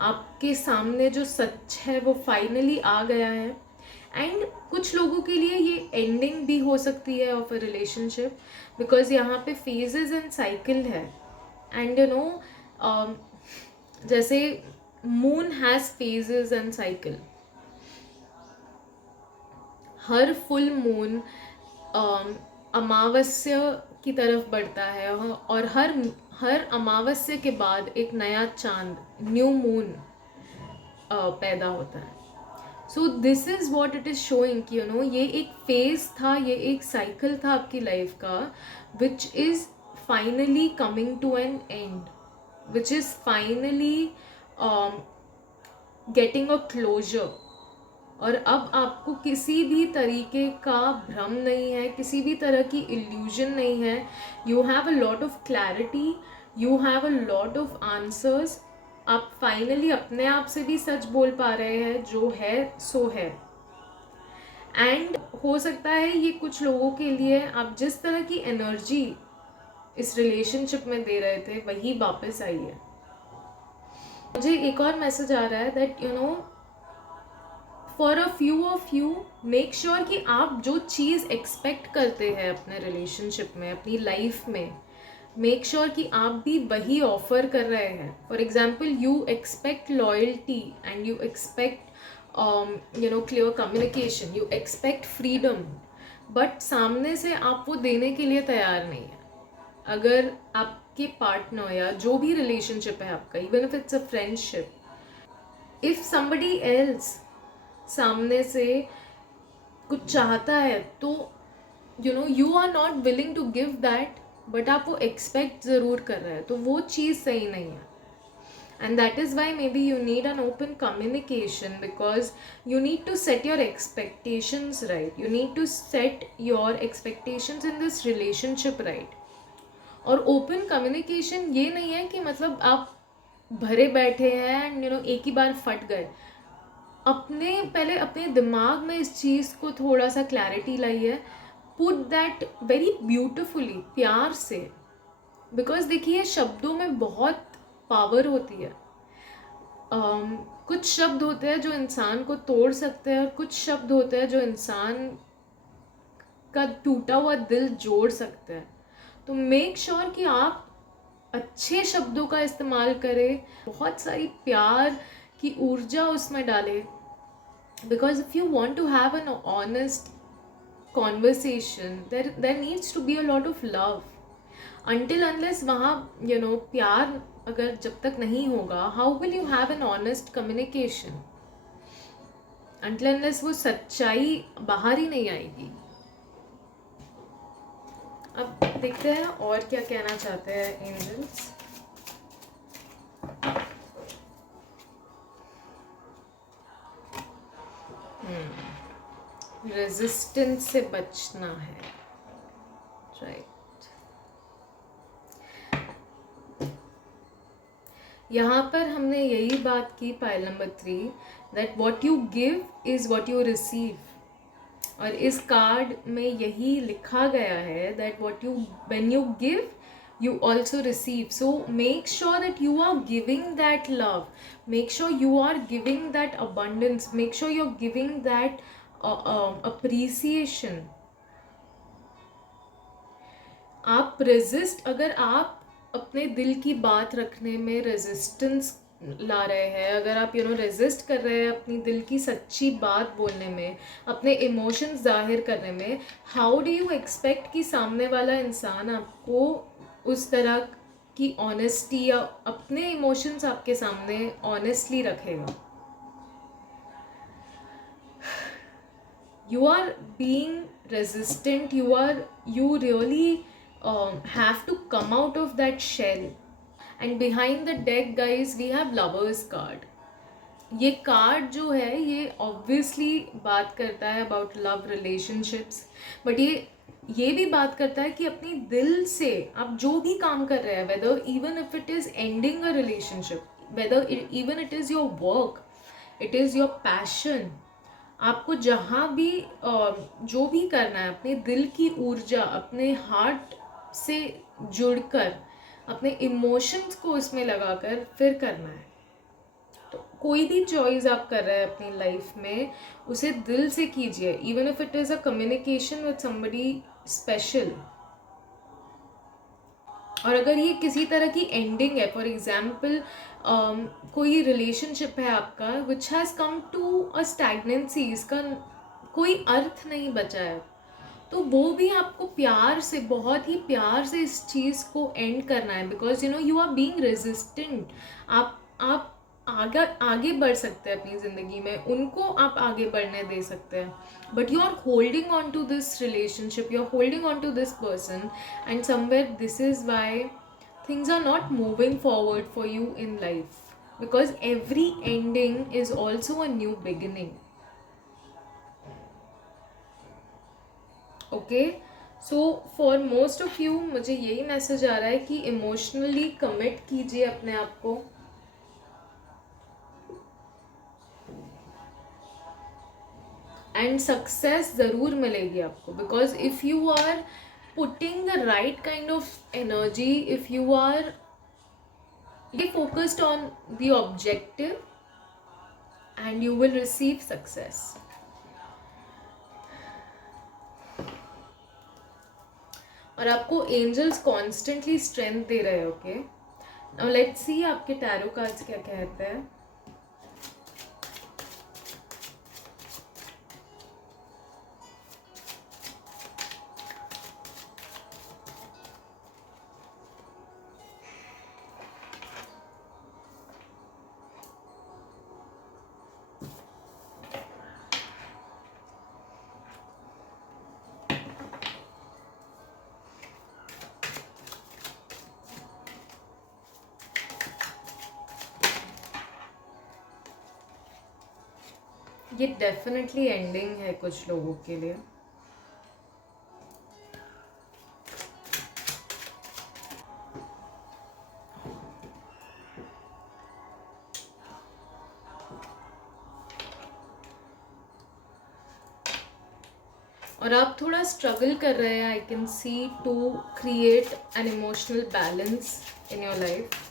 आपके सामने जो सच है वो फाइनली आ गया है, एंड कुछ लोगों के लिए ये एंडिंग भी हो सकती है ऑफ अ रिलेशनशिप, बिकॉज यहाँ पे फेजेस एंड साइकिल है, एंड जैसे moon has phases and cycle, her full moon अमावस्या की तरफ बढ़ता है, और हर अमावस्या के बाद एक नया चांद, न्यू मून पैदा होता है। So this is what it is showing कि ये एक फेज था, ये एक साइकिल था आपकी लाइफ का, which is finally coming to an end, which is finally getting a closure. और अब आपको किसी भी तरीके का भ्रम नहीं है, किसी भी तरह की इल्यूजन नहीं है। You have a lot of clarity, you have a lot of answers. आप फाइनली अपने आप से भी सच बोल पा रहे हैं, जो है सो है। एंड हो सकता है ये कुछ लोगों के लिए आप जिस तरह की एनर्जी इस रिलेशनशिप में दे रहे थे वही वापस आई है। मुझे एक और मैसेज आ रहा है that for a few of you, make sure कि आप जो चीज़ एक्सपेक्ट करते हैं अपने रिलेशनशिप में, अपनी लाइफ में, मेक श्योर कि आप भी वही ऑफर कर रहे हैं. For example, you expect loyalty and you expect clear communication, you expect freedom, but सामने से आप वो देने के लिए तैयार नहीं है. अगर आपके पार्टनर या जो भी रिलेशनशिप है आपका, even if it's a friendship, if somebody else सामने से कुछ चाहता है, तो you are not willing to give that, but आप वो एक्सपेक्ट ज़रूर कर रहे हैं, तो वो चीज़ सही नहीं है. And that is why maybe you need an open communication, because you need to set your expectations right. You need to set your expectations in this relationship right. और ओपन कम्युनिकेशन ये नहीं है कि मतलब आप भरे बैठे हैं एंड एक ही बार फट गए. पहले अपने दिमाग में इस चीज़ को थोड़ा सा क्लैरिटी लाइए. पुट दैट वेरी ब्यूटिफुली, प्यार से. बिकॉज देखिए, शब्दों में बहुत पावर होती है. कुछ शब्द होते हैं जो इंसान को तोड़ सकते हैं, और कुछ शब्द होते हैं जो इंसान का टूटा हुआ दिल जोड़ सकते हैं. तो मेक श्योर कि आप अच्छे शब्दों का इस्तेमाल करें, बहुत सारी प्यार की ऊर्जा उसमें डालें. Because if you want to have an honest conversation, there needs to be a lot of love. Until unless वहाँ प्यार अगर जब तक नहीं होगा, how will you have an honest communication? Until unless वो सच्चाई बाहर ही नहीं आएगी. अब देखते हैं और क्या कहना चाहते हैं एंजल्स. रेजिस्टेंस से बचना है, राइट. यहाँ पर हमने यही बात की, pile number 3, that what you give is what you receive. और इस कार्ड में यही लिखा गया है that when you give you also receive. So make sure that you are giving that love, make sure you are giving that abundance, make sure you're giving that appreciation. आप resist, अगर आप अपने दिल की बात रखने में रेजिस्टेंस ला रहे हैं, अगर आप रेजिस्ट कर रहे हैं अपनी दिल की सच्ची बात बोलने में, अपने इमोशंस जाहिर करने में, हाउ डू यू एक्सपेक्ट कि सामने वाला इंसान आपको उस तरह की ऑनेस्टी या अपने इमोशंस आपके सामने ऑनेस्टली रखेगा. You are being resistant, you really have to come out of that shell. And behind the deck, guys, we have Lovers card. ये कार्ड जो है ये ऑब्वियसली बात करता है अबाउट लव रिलेशनशिप्स, बट ये भी बात करता है कि अपनी दिल से आप जो भी काम कर रहे हैं, whether even if it is ending a relationship, whether even it is your work, it is your passion, आपको जहाँ भी जो भी करना है, अपने दिल की ऊर्जा, अपने हार्ट से जुड़कर, अपने इमोशंस को इसमें लगाकर फिर करना है. तो कोई भी चॉइस आप कर रहे हैं अपनी लाइफ में, उसे दिल से कीजिए, even if it is a communication with somebody special. और अगर ये किसी तरह की एंडिंग है, फॉर एग्जाम्पल कोई रिलेशनशिप है आपका which has come to a stagnancy, इसका कोई अर्थ नहीं बचा है, तो वो भी आपको प्यार से, बहुत ही प्यार से इस चीज़ को एंड करना है. Because you are being resistant. आप आगे बढ़ सकते हैं अपनी ज़िंदगी में, उनको आप आगे बढ़ने दे सकते हैं, but you are holding on to this relationship, you are holding on to this person, and somewhere this is why things are not moving forward for you in life, because every ending is also a new beginning. Okay, so for most of you मुझे यही message आ रहा है कि emotionally commit कीजिए अपने आप को, एंड सक्सेस ज़रूर मिलेगी आपको. Because if you are putting the right kind of energy, if you are focused on the objective, and you will receive success. और आपको एंजल्स कॉन्स्टेंटली स्ट्रेंथ दे रहे हैं. ओके, नाउ लेट्स सी आपके tarot cards क्या कहते हैं. ये definitely ending है कुछ लोगों के लिए. और आप थोड़ा स्ट्रगल कर रहे हैं, I can see, to create an emotional balance in your life.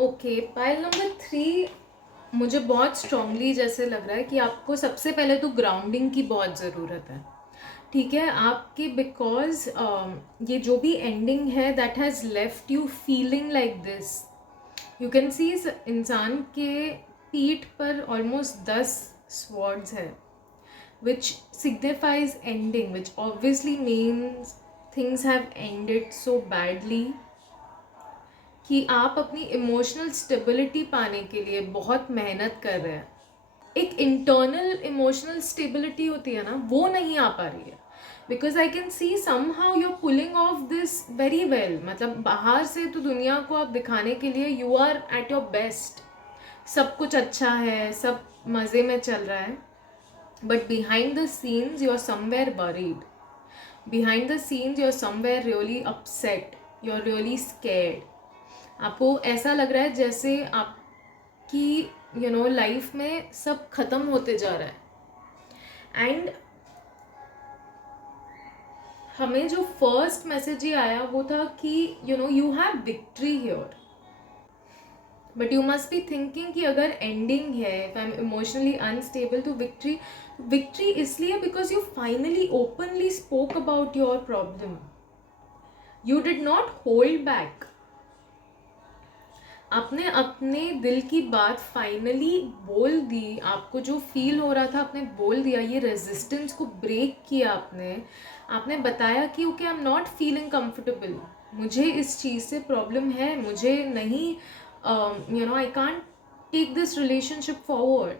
Okay, pile number 3 मुझे बहुत स्ट्रांगली जैसे लग रहा है कि आपको सबसे पहले तो ग्राउंडिंग की बहुत ज़रूरत है. ठीक है आपके, बिकॉज ये जो भी एंडिंग है that has left you feeling like this. You can see इस इंसान के पीठ पर ऑलमोस्ट 10 स्वॉर्ड्स है, which signifies ending, which obviously means things have ended so badly कि आप अपनी इमोशनल स्टेबिलिटी पाने के लिए बहुत मेहनत कर रहे हैं. एक इंटरनल इमोशनल स्टेबिलिटी होती है ना, वो नहीं आ पा रही है. Because I can see somehow you are pulling off this very well. मतलब बाहर से तो दुनिया को आप दिखाने के लिए you are at your best, सब कुछ अच्छा है, सब मज़े में चल रहा है. But behind the scenes you are somewhere worried. Behind the scenes you are somewhere really upset, you are really scared. आपको ऐसा लग रहा है जैसे आपकी लाइफ में सब खत्म होते जा रहा है. एंड हमें जो फर्स्ट मैसेज ये आया वो था कि you have victory here. But you must be thinking कि अगर एंडिंग है, if I am emotionally unstable, तो विक्ट्री इसलिए because you finally openly spoke about your problem. You did not hold back. आपने अपने दिल की बात फाइनली बोल दी. आपको जो फील हो रहा था आपने बोल दिया. ये रेजिस्टेंस को ब्रेक किया आपने बताया कि okay, I am not feeling comfortable, मुझे इस चीज़ से प्रॉब्लम है, मुझे नहीं, I can't take this relationship forward.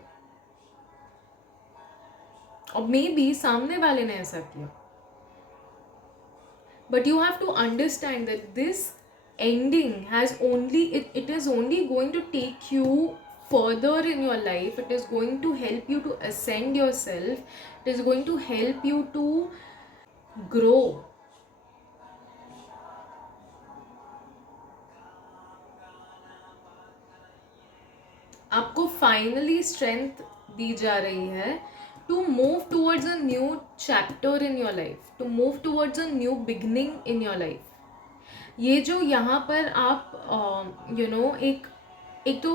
और मे बी सामने वाले ने ऐसा किया. But you have to understand that this ending has only, it is only going to take you further in your life. It is going to help you to ascend yourself. It is going to help you to grow. आपको finally strength दी जा रही है to move towards a new chapter in your life, to move towards a new beginning in your life. ये जो यहाँ पर आप एक तो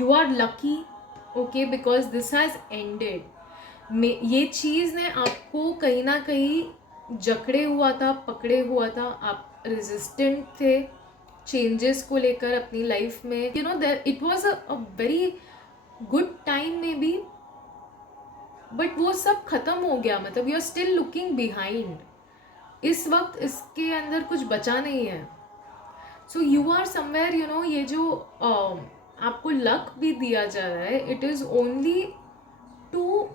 you are lucky, okay, because this has ended. ये चीज़ ने आपको कहीं ना कहीं जकड़े हुआ था, पकड़े हुआ था. आप रेजिस्टेंट थे चेंजेस को लेकर अपनी लाइफ में. It was a very good time maybe, but वो सब ख़त्म हो गया. मतलब you are still looking behind. इस वक्त इसके अंदर कुछ बचा नहीं है. सो यू आर समवेयर, ये जो आपको लक भी दिया जा रहा है, it is only to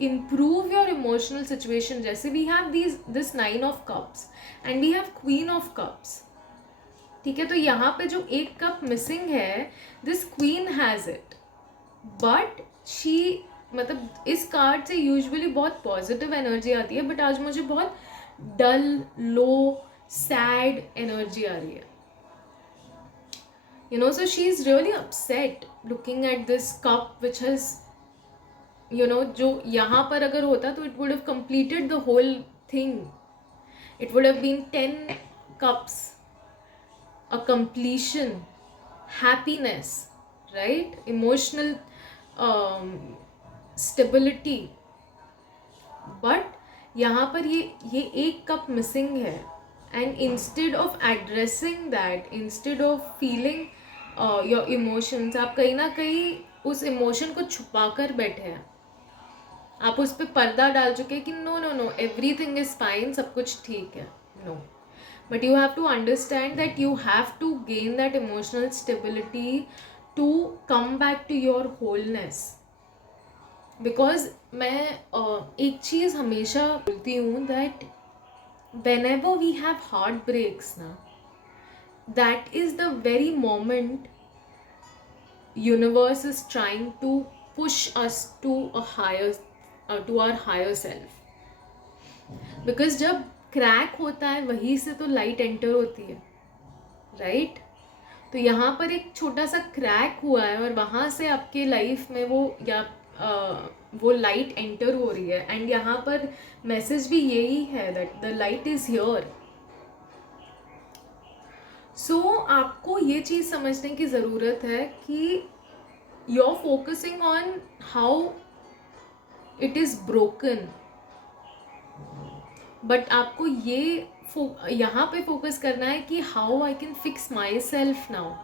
improve your emotional situation. जैसे we have this 9 of cups and we have queen of cups. ठीक है, तो यहाँ पे जो एक कप मिसिंग है, this queen has it, but she, मतलब इस कार्ड से यूजुअली बहुत पॉजिटिव एनर्जी आती है, बट आज मुझे बहुत डल, लो, सैड एनर्जी आ रही है. So she is really upset looking at this cup which has जो यहाँ पर अगर होता तो it would have completed the whole thing. It would have been 10 cups, a completion, happiness, right? Emotional um, stability. But यहाँ पर ये एक कप मिसिंग है. And instead of addressing that, instead of feeling your emotions, आप कहीं ना कहीं उस इमोशन को छुपा कर बैठे हैं. आप उस पर पर्दा डाल चुके हैं कि no no no everything is fine, सब कुछ ठीक है. No, but you have to understand that you have to gain that emotional stability to come back to your wholeness. Because मैं एक चीज़ हमेशा बोलती हूँ that whenever we have heart breaks ना, that is the very moment universe is trying to push us to our higher self. because जब crack होता है वहीं से तो लाइट एंटर होती है, राइट? तो यहाँ पर एक छोटा सा क्रैक हुआ है और वहाँ से आपके लाइफ में वो लाइट एंटर हो रही है. एंड यहाँ पर मैसेज भी यही है that the light is here. So आपको ये चीज़ समझने की ज़रूरत है कि you are focusing on how it is broken, but आपको यहाँ पे फोकस करना है कि how I can fix myself now,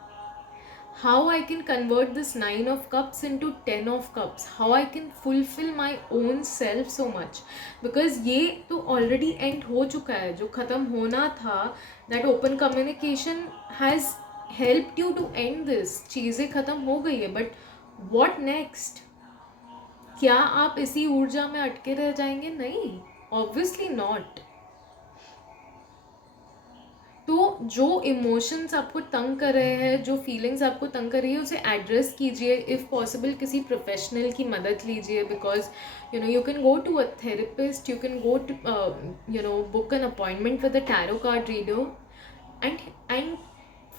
how I can convert this 9 of cups into 10 of cups, how I can fulfill my own self so much. because ये तो already end हो चुका है. जो ख़त्म होना था, that open communication has helped you to end this. चीज़ें ख़त्म हो गई है, but what next? क्या आप इसी ऊर्जा में अटके रह जाएंगे? नहीं, obviously not. तो जो इमोशंस आपको तंग कर रहे हैं, जो फीलिंग्स आपको तंग कर रही है, उसे एड्रेस कीजिए. इफ़ पॉसिबल किसी प्रोफेशनल की मदद लीजिए. Because you can go to a therapist, you can go to book an appointment with a tarot card reader and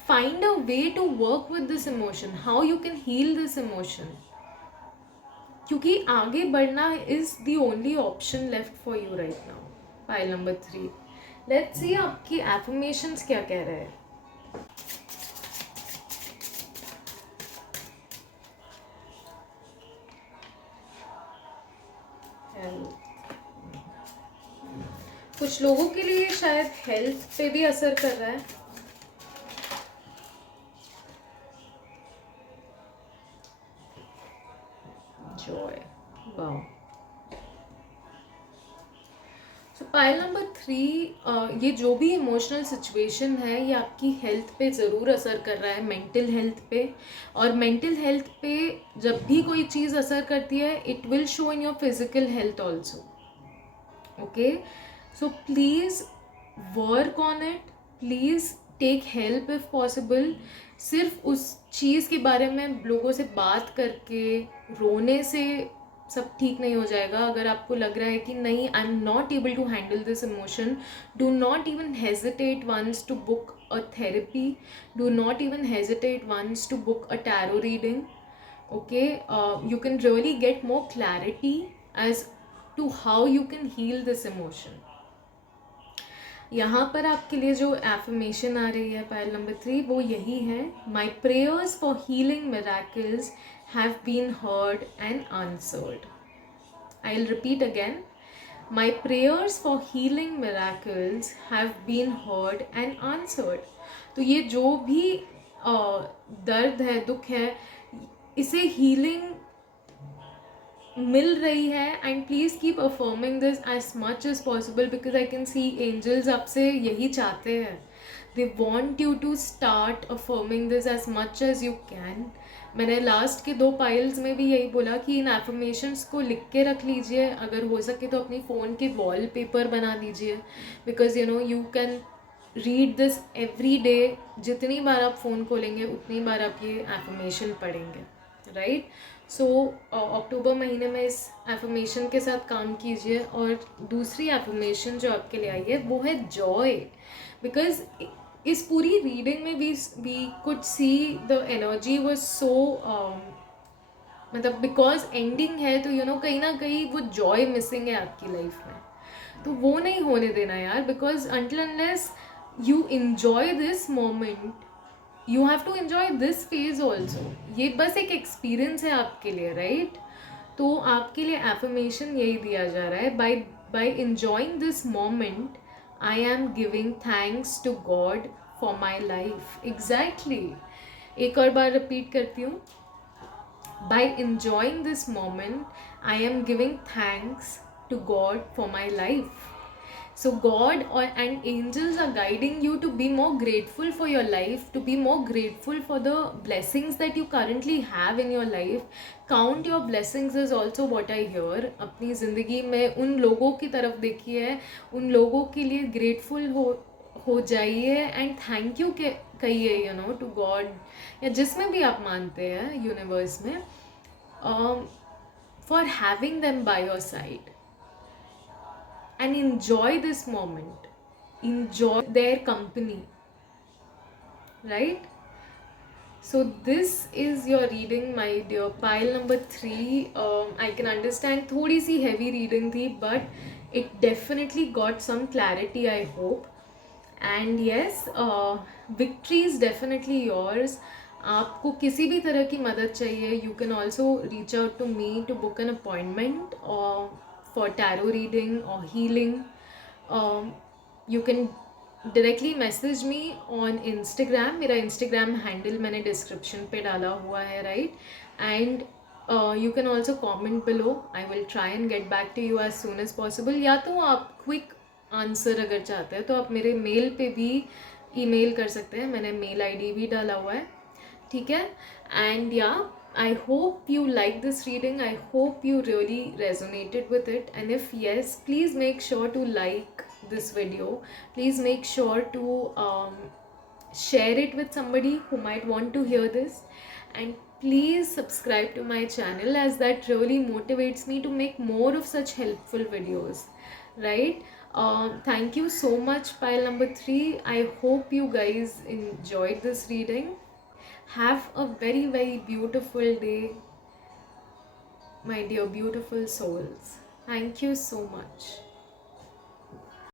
find a way to work with this emotion, how you can heal this emotion. क्योंकि आगे बढ़ना is the only option left for you right now. File number 3. Let's see आपकी affirmations क्या कह रहे हैं. कुछ लोगों के लिए शायद हेल्थ पे भी असर कर रहा है. Joy, wow. पाइल नंबर 3, ये जो भी इमोशनल सिचुएशन है ये आपकी हेल्थ पे ज़रूर असर कर रहा है, मेंटल हेल्थ पे. और मेंटल हेल्थ पे जब भी कोई चीज़ असर करती है, it will show in your physical health also. Okay, so please work on it, please take help if possible. सिर्फ उस चीज़ के बारे में लोगों से बात करके रोने से सब ठीक नहीं हो जाएगा. अगर आपको लग रहा है कि नहीं, I am not able to handle this emotion, do not even hesitate once to book a therapy, do not even hesitate once to book a tarot reading. Okay, you can really get more clarity as to how you can heal this emotion. यहाँ पर आपके लिए जो affirmation आ रही है pile number 3, वो यही है. My prayers for healing miracles have been heard and answered. I'll repeat again. My prayers for healing miracles have been heard and answered. तो ये जो भी दर्द है, दुख है, इसे हीलिंग मिल रही है. And please keep affirming this as much as possible, because I can see angels आपसे यही चाहते हैं. They want you to start affirming this as much as you can. मैंने लास्ट के 2 पाइल्स में भी यही बोला कि इन एफर्मेशंस को लिख के रख लीजिए. अगर हो सके तो अपनी फ़ोन के वॉल पेपर बना दीजिए. Because you can read this every day. जितनी बार आप फ़ोन खोलेंगे उतनी बार आप ये एफर्मेशन पढ़ेंगे, राइट? सो अक्टूबर महीने में इस एफर्मेशन के साथ काम कीजिए. और दूसरी एफर्मेशन जो आपके लिए आई है वो है जॉय. बिकॉज इस पूरी रीडिंग में we could see the energy was so मतलब बिकॉज एंडिंग है तो कहीं ना कहीं वो जॉय मिसिंग है आपकी लाइफ में, तो वो नहीं होने देना यार, because until unless you enjoy this moment you have to enjoy this phase also. ये बस एक एक्सपीरियंस है आपके लिए, राइट? तो आपके लिए एफर्मेशन यही दिया जा रहा है, by enjoying this moment I am giving thanks to God for my life. Exactly, एक और बार रिपीट करती हूँ, by enjoying this moment I am giving thanks to God for my life. So God and angels are guiding you to be more grateful for your life, to be more grateful for the blessings that you currently have in your life. Count your blessings is also what I hear. अपनी ज़िंदगी में उन लोगों की तरफ देखिए, उन लोगों के लिए ग्रेटफुल हो जाइए एंड थैंक यू के कहिए टू गॉड, या जिसमें भी आप मानते हैं यूनिवर्स में, for having them by your side, and enjoy this moment, enjoy their company, right? So this is your reading, my dear. Pile number 3, I can understand थोड़ी सी heavy reading थी, but it definitely got some clarity, I hope. And yes, victory is definitely yours. आपको किसी भी तरह की मदद चाहिए, you can also reach out to me to book an appointment for tarot reading or healing. You can directly message me on Instagram, मेरा Instagram handle मैंने description पे डाला हुआ है, right? And you can also comment below, I will try and get back to you as soon as possible. या तो आप quick answer अगर चाहते हैं तो आप मेरे मेल पे भी ईमेल कर सकते हैं, मैंने मेल आईडी भी डाला हुआ है, ठीक है? एंड या, I hope you like this reading. I hope you really resonated with it. And if yes, please make sure to like this video. Please make sure to share it with somebody who might want to hear this. And please subscribe to my channel, as that really motivates me to make more of such helpful videos. Right? Thank you so much, pile number 3. I hope you guys enjoyed this reading. Have a very, very beautiful day, my dear beautiful souls. Thank you so much.